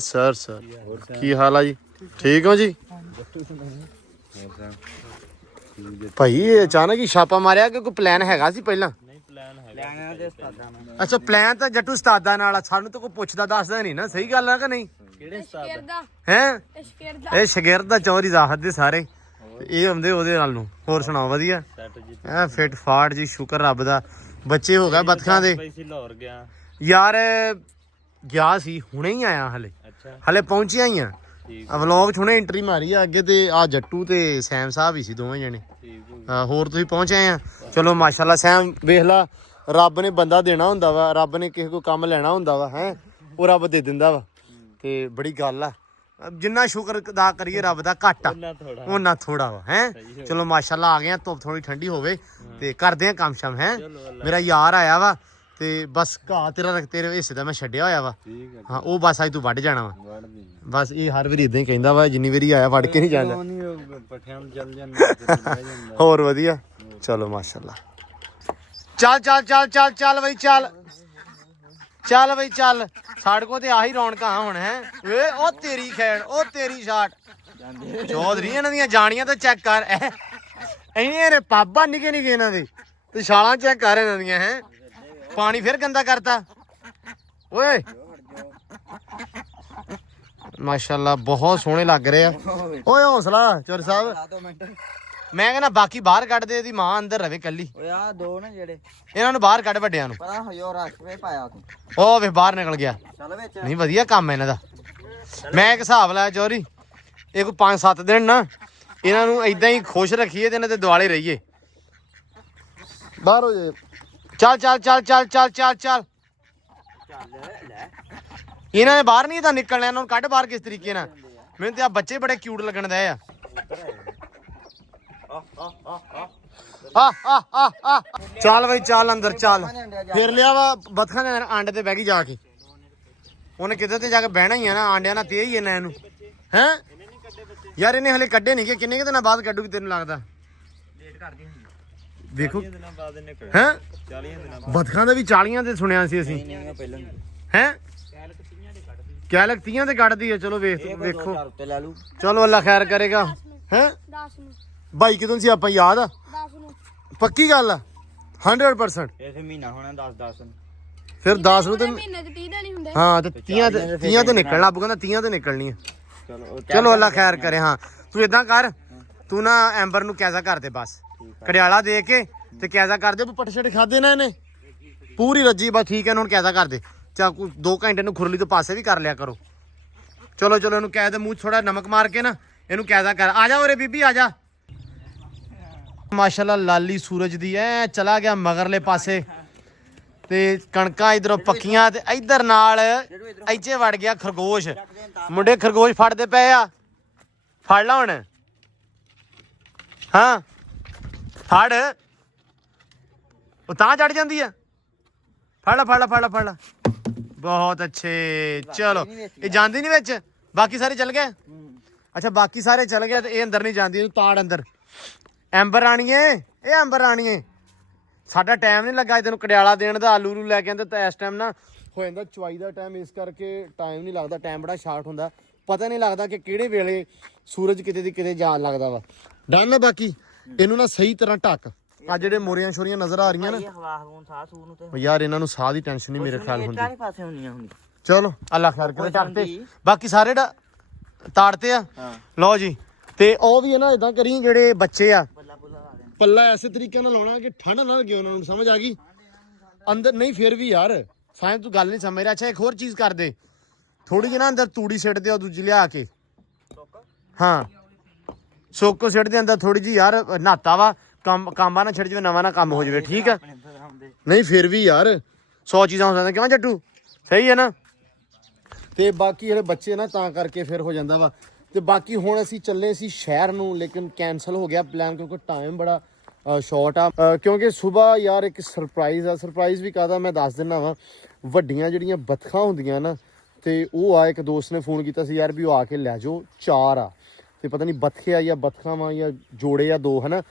ਕੀ ਹਾਲ ਆ ਜੀ ਠੀਕ ਹੋ ਜੀ ਭਾਈ ਇਹ ਅਚਾਨਕ ਹੀ ਛਾਪਾ ਮਾਰਿਆ ਕਿ ਕੋਈ ਪਲਾਨ ਹੈਗਾ ਸੀ ਪਹਿਲਾਂ ਅੱਛਾ ਪਲਾਨ ਤਾਂ ਜੱਟੂ ਉਸਤਾਦਾਂ ਨਾਲ ਆ ਸਾਨੂੰ ਤਾਂ ਕੋਈ ਪੁੱਛਦਾ ਦੱਸਦਾ ਨਹੀਂ ਨਾ ਸਹੀ ਗੱਲ ਆ ਕਿ ਨਹੀਂ ਕਿਹੜੇ ਉਸਤਾਦ ਹੈ ਇਹ ਸ਼ਾਗਿਰਦ ਦਾ ਚੌਰੀ ਜ਼ਾਹਦ ਦੇ ਸਾਰੇ ਇਹ ਹੁੰਦੇ ਉਹਦੇ ਨਾਲ ਨੂੰ ਹੋਰ ਸੁਣਾਓ ਵਧੀਆ ਐ ਫਿੱਟ ਫਾਟ ਜੀ ਸ਼ੁਕਰ ਰੱਬ ਦਾ ਬੱਚੇ ਹੋ ਗਏ ਬਤਖਾਂ ਦੇ ਯਾਰ ਗਿਆ ਸੀ ਹੁਣੇ ਹੀ ਆਇਆ ਹਲੇ ਪਹੁੰਚਿਆ ਹੀ ਆ ਵਲੌਗ 'ਚ ਹੁਣੇ ਐਂਟਰੀ ਮਾਰੀ ਆ ਅੱਗੇ ਤੇ ਆ ਜੱਟੂ ਤੇ ਸੈਮ ਸਾਹਿਬ ਹੀ ਸੀ ਦੋਵੇਂ ਜਣੇ ਹੋਰ ਤੁਸੀਂ ਪਹੁੰਚੇ ਆ ਚਲੋ ਮਾਸ਼ਾਅੱਲਾ ਸੈਮ ਵੇਖ ਲਾ ਰੱਬ ਨੇ ਬੰਦਾ ਦੇਣਾ ਹੁੰਦਾ ਵਾ ਰੱਬ ਨੇ ਕਿਸੇ ਕੋ ਕੰਮ ਲੈਣਾ ਹੁੰਦਾ ਵਾ ਹੈ ਉਹ ਰੱਬ ਦੇ ਦਿੰਦਾ ਵਾ ਤੇ ਬੜੀ ਗੱਲ ਆ ਜਿੰਨਾ ਸ਼ੁਕਰ ਅਦਾ ਕਰੀਏ ਰੱਬ ਦਾ ਘੱਟ ਆ ਉਹਨਾਂ ਥੋੜਾ ਵਾ ਹੈ ਚਲੋ ਮਾਸ਼ਾਅੱਲਾ ਆ ਗਏ ਆ ਧੁੱਪ ਥੋੜੀ ਠੰਡੀ ਹੋਵੇ ਤੇ ਕਰਦੇ ਆ ਕੰਮ ਸ਼ਮ ਹੈ ਮੇਰਾ ਯਾਰ ਆਇਆ ਵਾ ਤੇ ਬਸ ਘਾਹ ਤੇਰੇ ਹਿੱਸੇ ਦਾ ਮੈਂ ਛੱਡਿਆ ਹੋਇਆ ਵਾ ਹਾਂ ਉਹ ਬਸ ਅੱਜ ਤੂੰ ਵੱਢ ਜਾਣਾ ਵਾ ਬਸ ਇਹ ਹਰ ਵਾਰੀ ਇਦਾਂ ਹੀ ਕਹਿੰਦਾ ਵਾ ਜਿੰਨੀ ਵਾਰੀ ਆਇਆ ਵੱਢ ਕੇ ਨਹੀਂ ਜਾਂਦਾ ਹੋਰ ਵਧੀਆ ਚਲੋ ਮਾਸ਼ਾਅੱਲਾ ਚੱਲ ਬਈ ਚੱਲ ਬਈ ਚੱਲ ਸਾਡੇ ਕੋਲ ਤੇ ਆਹੀ ਰੌਣਕਾਂ ਹੁਣ ਹੈ ਵੇ ਉਹ ਤੇਰੀ ਖੈੜ ਉਹ ਤੇਰੀ ਸ਼ਾਟ ਚੌਧਰੀ ਇਹਨਾਂ ਦੀਆਂ ਜਾਣੀਆਂ ਤਾਂ ਚੈੱਕ ਕਰ ਇਹਨੇ ਪਾਪਾ ਨਿੱਕੇ ਇਹਨਾਂ ਦੇ ਤੇ ਛਾਲਾਂ ਚੈੱਕ ਕਰ ਇਹਨਾਂ ਦੀਆਂ ਹੈ ਪਾਣੀ ਫਿਰ ਗੰਦਾ ਕਰਤਾ ਓਏ ਮਾਸ਼ਾਅੱਲਾ ਬਹੁਤ ਸੋਹਣੇ ਲੱਗ ਰਹੇ ਆ। ਓਏ ਹੌਸਲਾ ਚੋਰ ਸਾਹਿਬ, 2 ਮਿੰਟ। ਮੈਂ ਕਹਿੰਦਾ ਬਾਕੀ ਬਾਹਰ ਕੱਢ ਦੇ, ਇਹਦੀ ਮਾਂ ਅੰਦਰ ਰਵੇ ਕੱਲੀ। ਓਏ ਆ 2 ਨੇ ਜਿਹੜੇ ਇਹਨਾਂ ਨੂੰ ਬਾਹਰ ਕੱਢ ਵੱਡਿਆਂ ਨੂੰ। ਪਤਾ ਹੋਇਓ ਰਸਤੇ ਪਾਇਆ ਤੂੰ। ਉਹ ਵੇ ਬਾਹਰ ਨਿਕਲ ਗਿਆ। ਚੱਲ ਵਿੱਚ। ਨਹੀਂ ਵਧੀਆ ਕੰਮ ਹੈ ਇਹਨਾਂ ਦਾ। ਮੈਂ ਇੱਕ ਹਿਸਾਬ ਲਾਇਆ ਚੋਰੀ, ਇਹ ਕੋਈ 5-7 ਦਿਨ ਨਾ ਇਹਨਾਂ ਨੂੰ ਇਦਾਂ ਹੀ ਖੁਸ਼ ਰੱਖੀਏ ਤੇ ਇਹਨਾਂ ਦੇ ਦੁਆਲੇ ਰਹੀਏ। ਬਾਹਰ ਹੋ ਜਾਏ। ਚੱਲ ਚੱਲ ਚੱਲ ਚੱਲ ਚੱਲ ਚੱਲ ਚੱਲ। ਲੈ ਇਹਨਾਂ ਨੇ ਬਾਹਰ ਨਹੀਂ ਤਾਂ ਨਿਕਲਣਾ, ਇਹਨਾਂ ਨੂੰ ਕੱਢ ਬਾਹਰ ਕਿਸ ਤਰੀਕੇ ਨਾਲ। ਮੈਨੂੰ ਤੇ ਆ ਬੱਚੇ ਬੜੇ ਕਿਊਟ ਲੱਗਣ ਦੇ ਆ। ਚੱਲ ਬਈ ਚੱਲ ਅੰਦਰ ਚੱਲ। ਫਿਰ ਲਿਆ ਵਾ ਬਤਖਾਂ ਦੇ ਆਂਡੇ ਤੇ ਬਹਿ ਗਈ ਜਾ ਕੇ। ਉਹਨੇ ਕਿਤੇ ਤੇ ਜਾ ਕੇ ਬਹਿਣਾ ਹੀ ਆ ਨਾ, ਆਂਡਿਆਂ ਨਾਲ ਤੇ ਹੀ ਇਹਨਾਂ ਇਹਨੂੰ ਹੈ ਯਾਰ। ਇਹਨੇ ਹਲੇ ਕੱਢੇ ਨਹੀਂ ਕਿ ਕਿੰਨੇ ਕੁ ਦਿਨਾਂ ਬਾਅਦ ਕੱਢੂਗੀ ਤੈਨੂੰ ਲੱਗਦਾ? ਲੇਟ ਕਰਦੀ ਹੁੰਦੀ। ਦੇਖੋ ਦਿਨਾਂ ਬਾਅਦ ਇਹਨੇ ਹੈ 40 ਦਿਨਾਂ ਬਤਖਾਂ ਦਾ ਵੀ 40 ਤੇ ਸੁਣਿਆ ਸੀ ਅਸੀਂ ਨਹੀਂ ਪਹਿਲਾਂ ਹੈ। ਕਿਆ ਲੱਗ 30 ਤੇ ਕੱਢਦੀ ਹੈ। ਚਲੋ ਵੇਖੋ ਉੱਤੇ ਲੈ ਲੂ। ਚਲੋ ਅੱਲਾ ਖੈਰ ਕਰੇਗਾ। ਹੈ 10 ਨੂੰ ਬਾਈ ਕਿਦੋਂ ਸੀ ਆਪਾਂ ਯਾਦ ਆ? 10 ਨੂੰ ਪੱਕੀ ਗੱਲ ਆ 100%। ਇਹ ਫਿਰ ਮਹੀਨਾ ਹੋਣਾ 10 ਨੂੰ। ਫਿਰ 10 ਨੂੰ ਤੇ ਮਹੀਨੇ ਚ 30 ਦਿਨ ਹੀ ਹੁੰਦੇ। ਹਾਂ ਤੇ 30 ਤੇ ਨਿਕਲਣਾ ਅੱਬੂ ਕਹਿੰਦਾ 30 ਤੇ ਨਿਕਲਣੀ ਆ। ਚਲੋ ਚਲੋ ਅੱਲਾ ਖੈਰ ਕਰੇ। ਹਾਂ ਤੂੰ ਇਦਾਂ ਕਰ, ਤੂੰ ਨਾ ਐਂਬਰ ਨੂੰ ਕੈਜ਼ਾ ਕਰ ਦੇ ਬਸ, ਕੜਿਆਲਾ ਦੇ ਕੇ ਤੇ ਕੈਜ਼ਾ ਕਰ ਦੇ। ਪੱਟ ਛੱਡ ਖਾਦੇ ਨਾ ਇਹਨੇ ਪੂਰੀ ਰੱਜੀ ਬਸ। ਠੀਕ ਹੈ ਹੁਣ ਕੈਜ਼ਾ ਕਰ ਦੇ। ਚਾ 2 ਘੰਟੇ ਨੂੰ ਖੁਰਲੀ ਤੋਂ ਪਾਸੇ ਵੀ ਕਰ ਲਿਆ ਕਰੋ। ਚਲੋ ਚਲੋ ਇਹਨੂੰ ਕਹਿ ਦੇ ਮੂੰਹ ਥੋੜਾ ਨਮਕ ਮਾਰ ਕੇ ਨਾ ਇਹਨੂੰ ਕੈਜ਼ਾ ਕਰ। ਆ ਜਾ ਓਰੇ ਬੀਬੀ ਆ ਜਾ। ਮਾਸ਼ਾਅੱਲਾ ਲਾਲੀ ਸੂਰਜ ਦੀ ਐ ਚਲਾ ਗਿਆ ਮਗਰਲੇ ਪਾਸੇ ਤੇ ਕਣਕਾਂ ਇਧਰੋਂ ਪੱਕੀਆਂ ਤੇ ਇਧਰ ਨਾਲ ਇੱਥੇ ਵੜ ਗਿਆ ਖਰਗੋਸ਼। ਮੁੰਡੇ ਖਰਗੋਸ਼ ਫੜਦੇ ਪਏ ਆ। ਫੜ ਲਾ ਹੁਣ। ਹਾਂ ਫੜ, ਉਹ ਤਾਂ ਚੜ ਜਾਂਦੀ ਆ। ਫੜ ਲਾ ਫੜ ਲਾ ਫੜ ਲਾ ਫੜ ਲਾ। ਬਹੁਤ ਅੱਛੇ। ਚਲੋ ਇਹ ਜਾਂਦੀ ਨਹੀਂ ਵਿੱਚ, ਬਾਕੀ ਸਾਰੇ ਚੱਲ ਗਏ। ਅੱਛਾ ਬਾਕੀ ਸਾਰੇ ਚੱਲ ਗਏ ਤੇ ਇਹ ਅੰਦਰ ਨਹੀਂ ਜਾਂਦੀ, ਇਹਨੂੰ ਤਾੜ ਅੰਦਰ। ਐਂਬਰ ਰਾਣੀਏ, ਇਹ ਐਂਬਰ ਰਾਣੀਏ ਸਾਡਾ ਟਾਈਮ ਨਹੀਂ ਲੱਗਾ ਤੈਨੂੰ ਕੜਿਆਲਾ ਦੇਣ ਦਾ। ਆਲੂ ਲੈ ਕੇ ਆਂਦੇ ਤਾਂ ਇਸ ਟਾਈਮ ਨਾ ਹੋ ਜਾਂਦਾ ਚਵਾਈ ਦਾ ਟਾਈਮ, ਇਸ ਕਰਕੇ ਟਾਈਮ ਨਹੀਂ ਲੱਗਦਾ। ਟਾਈਮ ਬੜਾ ਸ਼ਾਰਟ ਹੁੰਦਾ, ਪਤਾ ਨਹੀਂ ਲੱਗਦਾ ਕਿ ਕਿਹੜੇ ਵੇਲੇ ਸੂਰਜ ਕਿਤੇ ਦੀ ਕਿਤੇ ਜਾਣ ਲੱਗਦਾ ਵਾ। ਡਨ। ਬਾਕੀ ਇਹਨੂੰ ਨਾ ਸਹੀ ਤਰ੍ਹਾਂ ਢੱਕ। ਆ ਜਿਹੜੇ ਮੋਰੀਆਂ ਸ਼ੋਰੀਆਂ ਨਜ਼ਰ ਆ ਰਹੀਆਂ ਨਾ ਯਾਰ, ਇਹਨਾਂ ਨੂੰ ਸਾਹ ਦੀ ਟੈਨਸ਼ਨ ਨਹੀਂ ਮੇਰੇ ਖਿਆਲ ਹੁੰਦੀ। ਚਲੋ ਅੱਲਾ ਖੈਰ ਕਰੇ। ਢੱਕਤੇ ਬਾਕੀ ਸਾਰੇ ਤਾੜਤੇ ਆ। ਲਓ ਜੀ। ਤੇ ਉਹ ਵੀ ਹੈ ਨਾ ਇਦਾਂ ਕਰੀ, ਜਿਹੜੇ ਬੱਚੇ ਆ ਪੱਲਾ ਐਸੇ ਤਰੀਕੇ ਨਾਲ ਲਾਉਣਾ ਕਿ ਠੰਡ ਨਾ ਲੱਗੇ ਉਹਨਾਂ ਨੂੰ। ਸਮਝ ਆ ਗਈ ਅੰਦਰ? ਨਹੀਂ ਫਿਰ ਵੀ ਯਾਰ ਸਾਇੰ ਤੂੰ ਗੱਲ ਨਹੀਂ ਸਮਝ ਰਿਹਾ। ਅੱਛਾ ਇੱਕ ਹੋਰ ਚੀਜ਼ ਕਰ ਦੇ, ਥੋੜੀ ਜਿਹੀ ਨਾ ਅੰਦਰ ਤੂੜੀ ਸਿੱਟ ਦੇ, ਉਹ ਦੂਜੀ ਲਿਆ ਕੇ। ਹਾਂ ਸੋਕੋ ਸਿੱਟ ਦੇ ਅੰਦਰ ਥੋੜੀ ਜਿਹੀ ਯਾਰ। ਨਹਾਤਾ ਵਾ ਕਾਂਬਾ ਨਾ ਛੱਡ ਜਾਵੇ, ਨਵਾਂ ਨਾ ਕੰਮ ਹੋ ਜਾਵੇ। ਠੀਕ ਆ? ਨਹੀਂ ਫਿਰ ਵੀ ਯਾਰ 100 ਚੀਜ਼ਾਂ ਹੋ ਸਕਦੀਆਂ। ਕਿਉਂ ਜੱਟੂ? ਸਹੀ ਹੈ ਨਾ? ਤੇ ਬਾਕੀ ਜਿਹੜੇ ਬੱਚੇ ਨਾ ਤਾਂ ਕਰਕੇ ਫਿਰ ਹੋ ਜਾਂਦਾ ਵਾ। ਤੇ ਬਾਕੀ ਹੁਣ ਅਸੀਂ ਚੱਲੇ ਸੀ ਸ਼ਹਿਰ ਨੂੰ, ਲੇਕਿਨ ਕੈਂਸਲ ਹੋ ਗਿਆ ਪਲਾਨ ਕਿਉਂਕਿ ਟਾਈਮ ਬੜਾ ਸ਼ਾਰਟ ਆ। ਕਿਉਂਕਿ ਸਵੇਰ ਯਾਰ ਇੱਕ ਸਰਪ੍ਰਾਈਜ਼ ਆ। ਸਰਪ੍ਰਾਈਜ਼ ਵੀ ਕਾਹਦਾ ਮੈਂ ਦੱਸ ਦਿੰਦਾ ਵਾ। ਵੱਡੀਆਂ ਜਿਹੜੀਆਂ ਬਤਖਾਂ ਹੁੰਦੀਆਂ ਨਾ, ਤੇ ਉਹ ਆ ਇੱਕ ਦੋਸਤ ਨੇ ਫੋਨ ਕੀਤਾ ਸੀ ਯਾਰ ਵੀ ਉਹ ਆ ਕੇ ਲੈ ਜਾਓ। 4 ਆ ਤੇ ਪਤਾ ਨਹੀਂ ਬਤਖੇ ਆ ਜਾਂ ਬਤਖਾਂ ਵਾ ਜਾਂ ਜੋੜੇ ਆ 2 ਹਨਾ।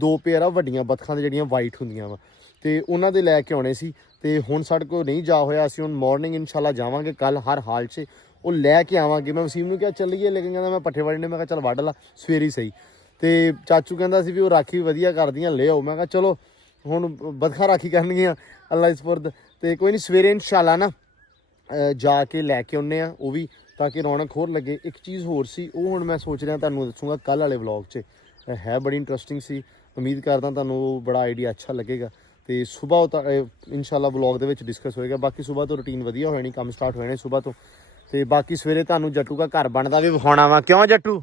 2 ਪੇਅਰ ਆ ਵੱਡੀਆਂ ਬਤਖਾਂ ਦੇ ਜਿਹੜੀਆਂ ਵਾਈਟ ਹੁੰਦੀਆਂ ਵਾ, ਤੇ ਉਹਨਾਂ ਦੇ ਲੈ ਕੇ ਆਉਣੇ ਸੀ। ਤੇ ਹੁਣ ਸਾਡੇ ਕੋਲ ਨਹੀਂ ਜਾ ਹੋਇਆ। ਅਸੀਂ ਹੁਣ ਮਾਰਨਿੰਗ ਇਨਸ਼ਾਅੱਲਾ ਜਾਵਾਂਗੇ ਕੱਲ ਹਰ ਹਾਲ 'ਚ ਉਹ ਲੈ ਕੇ ਆਵਾਂਗੇ। ਮੈਂ ਵਸੀਮ ਨੂੰ ਕਿਹਾ ਚੱਲੀਏ, ਲੇਕਿਨ ਕਹਿੰਦਾ ਮੈਂ ਪੱਠੇ ਵੜਨੇ। ਮੈਂ ਕਿਹਾ ਚੱਲ ਵੱਢ ਲਾ ਸਵੇਰੇ ਹੀ ਸਹੀ। ਤੇ ਚਾਚੂ ਕਹਿੰਦਾ ਸੀ ਵੀ ਉਹ ਰਾਖੀ ਵੀ ਵਧੀਆ ਕਰਦੀਆਂ, ਲੈ ਆਓ। ਮੈਂ ਕਿਹਾ ਚਲੋ ਹੁਣ ਬਤਖਾਂ ਰਾਖੀ ਕਰਨਗੀਆਂ ਅੱਲਾ ਇਸਪੁਰਦ। ਤੇ ਕੋਈ ਨਹੀਂ ਸਵੇਰੇ ਇਨਸ਼ਾਅੱਲਾ ਨਾ ਜਾ ਕੇ ਲੈ ਕੇ ਆਉਂਦੇ ਆ ਉਹ ਵੀ, ਤਾਂ ਕਿ ਰੌਣਕ ਹੋਰ ਲੱਗੇ। ਇੱਕ ਚੀਜ਼ ਹੋਰ ਸੀ, ਉਹ ਹੁਣ ਮੈਂ ਸੋਚ ਰਿਹਾ ਤੁਹਾਨੂੰ ਦੱਸੂਗਾ ਕੱਲ੍ਹ ਵਾਲੇ ਵਲੌਗ 'ਚ। ਹੈ ਬੜੀ ਇੰਟਰਸਟਿੰਗ ਸੀ। ਉਮੀਦ ਕਰਦਾ ਤੁਹਾਨੂੰ ਬੜਾ ਆਈਡੀਆ ਅੱਛਾ ਲੱਗੇਗਾ। ਤੇ ਸਵੇਰ ਤਾਂ ਇਨਸ਼ਾਅੱਲਾ ਵਲੌਗ ਦੇ ਵਿੱਚ ਡਿਸਕਸ ਹੋਏਗਾ। ਬਾਕੀ ਸਵੇਰ ਤੋਂ ਰੂਟੀਨ ਵਧੀਆ ਹੋ ਜਾਣੀ, ਕੰਮ ਸਟਾਰਟ ਹੋ ਜਾਣੇ ਸਵੇਰ ਤੋਂ। ਤੇ ਬਾਕੀ ਸਵੇਰੇ ਤੁਹਾਨੂੰ ਜੱਟੂ ਦਾ ਘਰ ਬਣਦਾ ਵੀ ਵਿਖਾਉਣਾ ਵਾ। ਕਿਉਂ ਜੱਟੂ?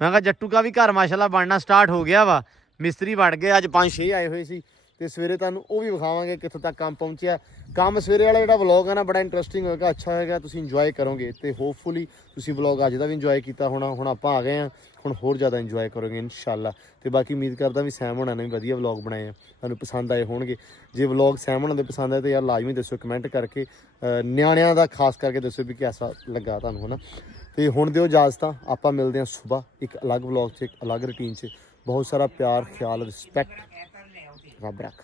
ਮੈਂ ਕਿਹਾ ਜੱਟੂ ਦਾ ਵੀ ਘਰ ਮਾਸ਼ਾਅੱਲਾ ਬਣਨਾ ਸਟਾਰਟ ਹੋ ਗਿਆ ਵਾ। ਮਿਸਤਰੀ ਵੜ ਗਏ, ਅੱਜ 5-6 ਆਏ ਹੋਏ ਸੀ। ਤੇ ਸਵੇਰੇ ਤੁਹਾਨੂੰ ਉਹ ਵੀ ਵਿਖਾਵਾਂਗੇ ਕਿੱਥੋਂ ਤੱਕ ਕੰਮ ਪਹੁੰਚਿਆ। ਕੰਮ ਸਵੇਰੇ ਵਾਲਾ ਜਿਹੜਾ ਵਲੌਗ ਹੈ ਨਾ ਬੜਾ ਇੰਟਰਸਟਿੰਗ ਹੋਏਗਾ, ਅੱਛਾ ਹੋਏਗਾ, ਤੁਸੀਂ ਇੰਜੋਏ ਕਰੋਗੇ। ਤੇ ਹੋਪਫੁਲੀ ਤੁਸੀਂ ਵਲੌਗ ਅੱਜ ਦਾ ਵੀ ਇੰਜੋਏ ਕੀਤਾ ਹੋਣਾ। ਹੁਣ ਆਪਾਂ ਆ ਗਏ ਹਾਂ, ਹੁਣ ਹੋਰ ਜ਼ਿਆਦਾ ਇੰਜੋਏ ਕਰੋਗੇ ਇਨਸ਼ਾਅੱਲਾ। ਤੇ ਬਾਕੀ ਉਮੀਦ ਕਰਦਾ ਵੀ ਸੈਮ ਹੋਣਾ ਨੇ ਵੀ ਵਧੀਆ ਵਲੌਗ ਬਣਾਏ ਆ, ਤੁਹਾਨੂੰ ਪਸੰਦ ਆਏ ਹੋਣਗੇ। ਜੇ ਵਲੌਗ ਸੈਮ ਹੋਣਾ ਦੇ ਪਸੰਦ ਆਏ ਤਾਂ ਯਾਰ ਲਾਜ਼ਮੀ ਦੱਸੋ ਕਮੈਂਟ ਕਰਕੇ। ਨਿਆਣਿਆਂ ਦਾ ਖਾਸ ਕਰਕੇ ਦੱਸੋ ਵੀ ਕਿਹਦਾ ਲੱਗਾ ਤੁਹਾਨੂੰ, ਹੈ ਨਾ। ਤੇ ਹੁਣ ਦਿਓ ਇਜਾਜ਼ਤਾਂ, ਆਪਾਂ ਮਿਲਦੇ ਹਾਂ ਸਵੇਰ ਇੱਕ ਅਲੱਗ ਵਲੌਗ 'ਚ, ਇੱਕ ਅਲੱਗ ਰੂਟੀਨ 'ਚ। ਬਹੁਤ ਸਾਰਾ ਪਿਆਰ, ਖਿਆਲ, ਰਿਸਪੈਕਟ। ਰੱਬ ਰੱਖ।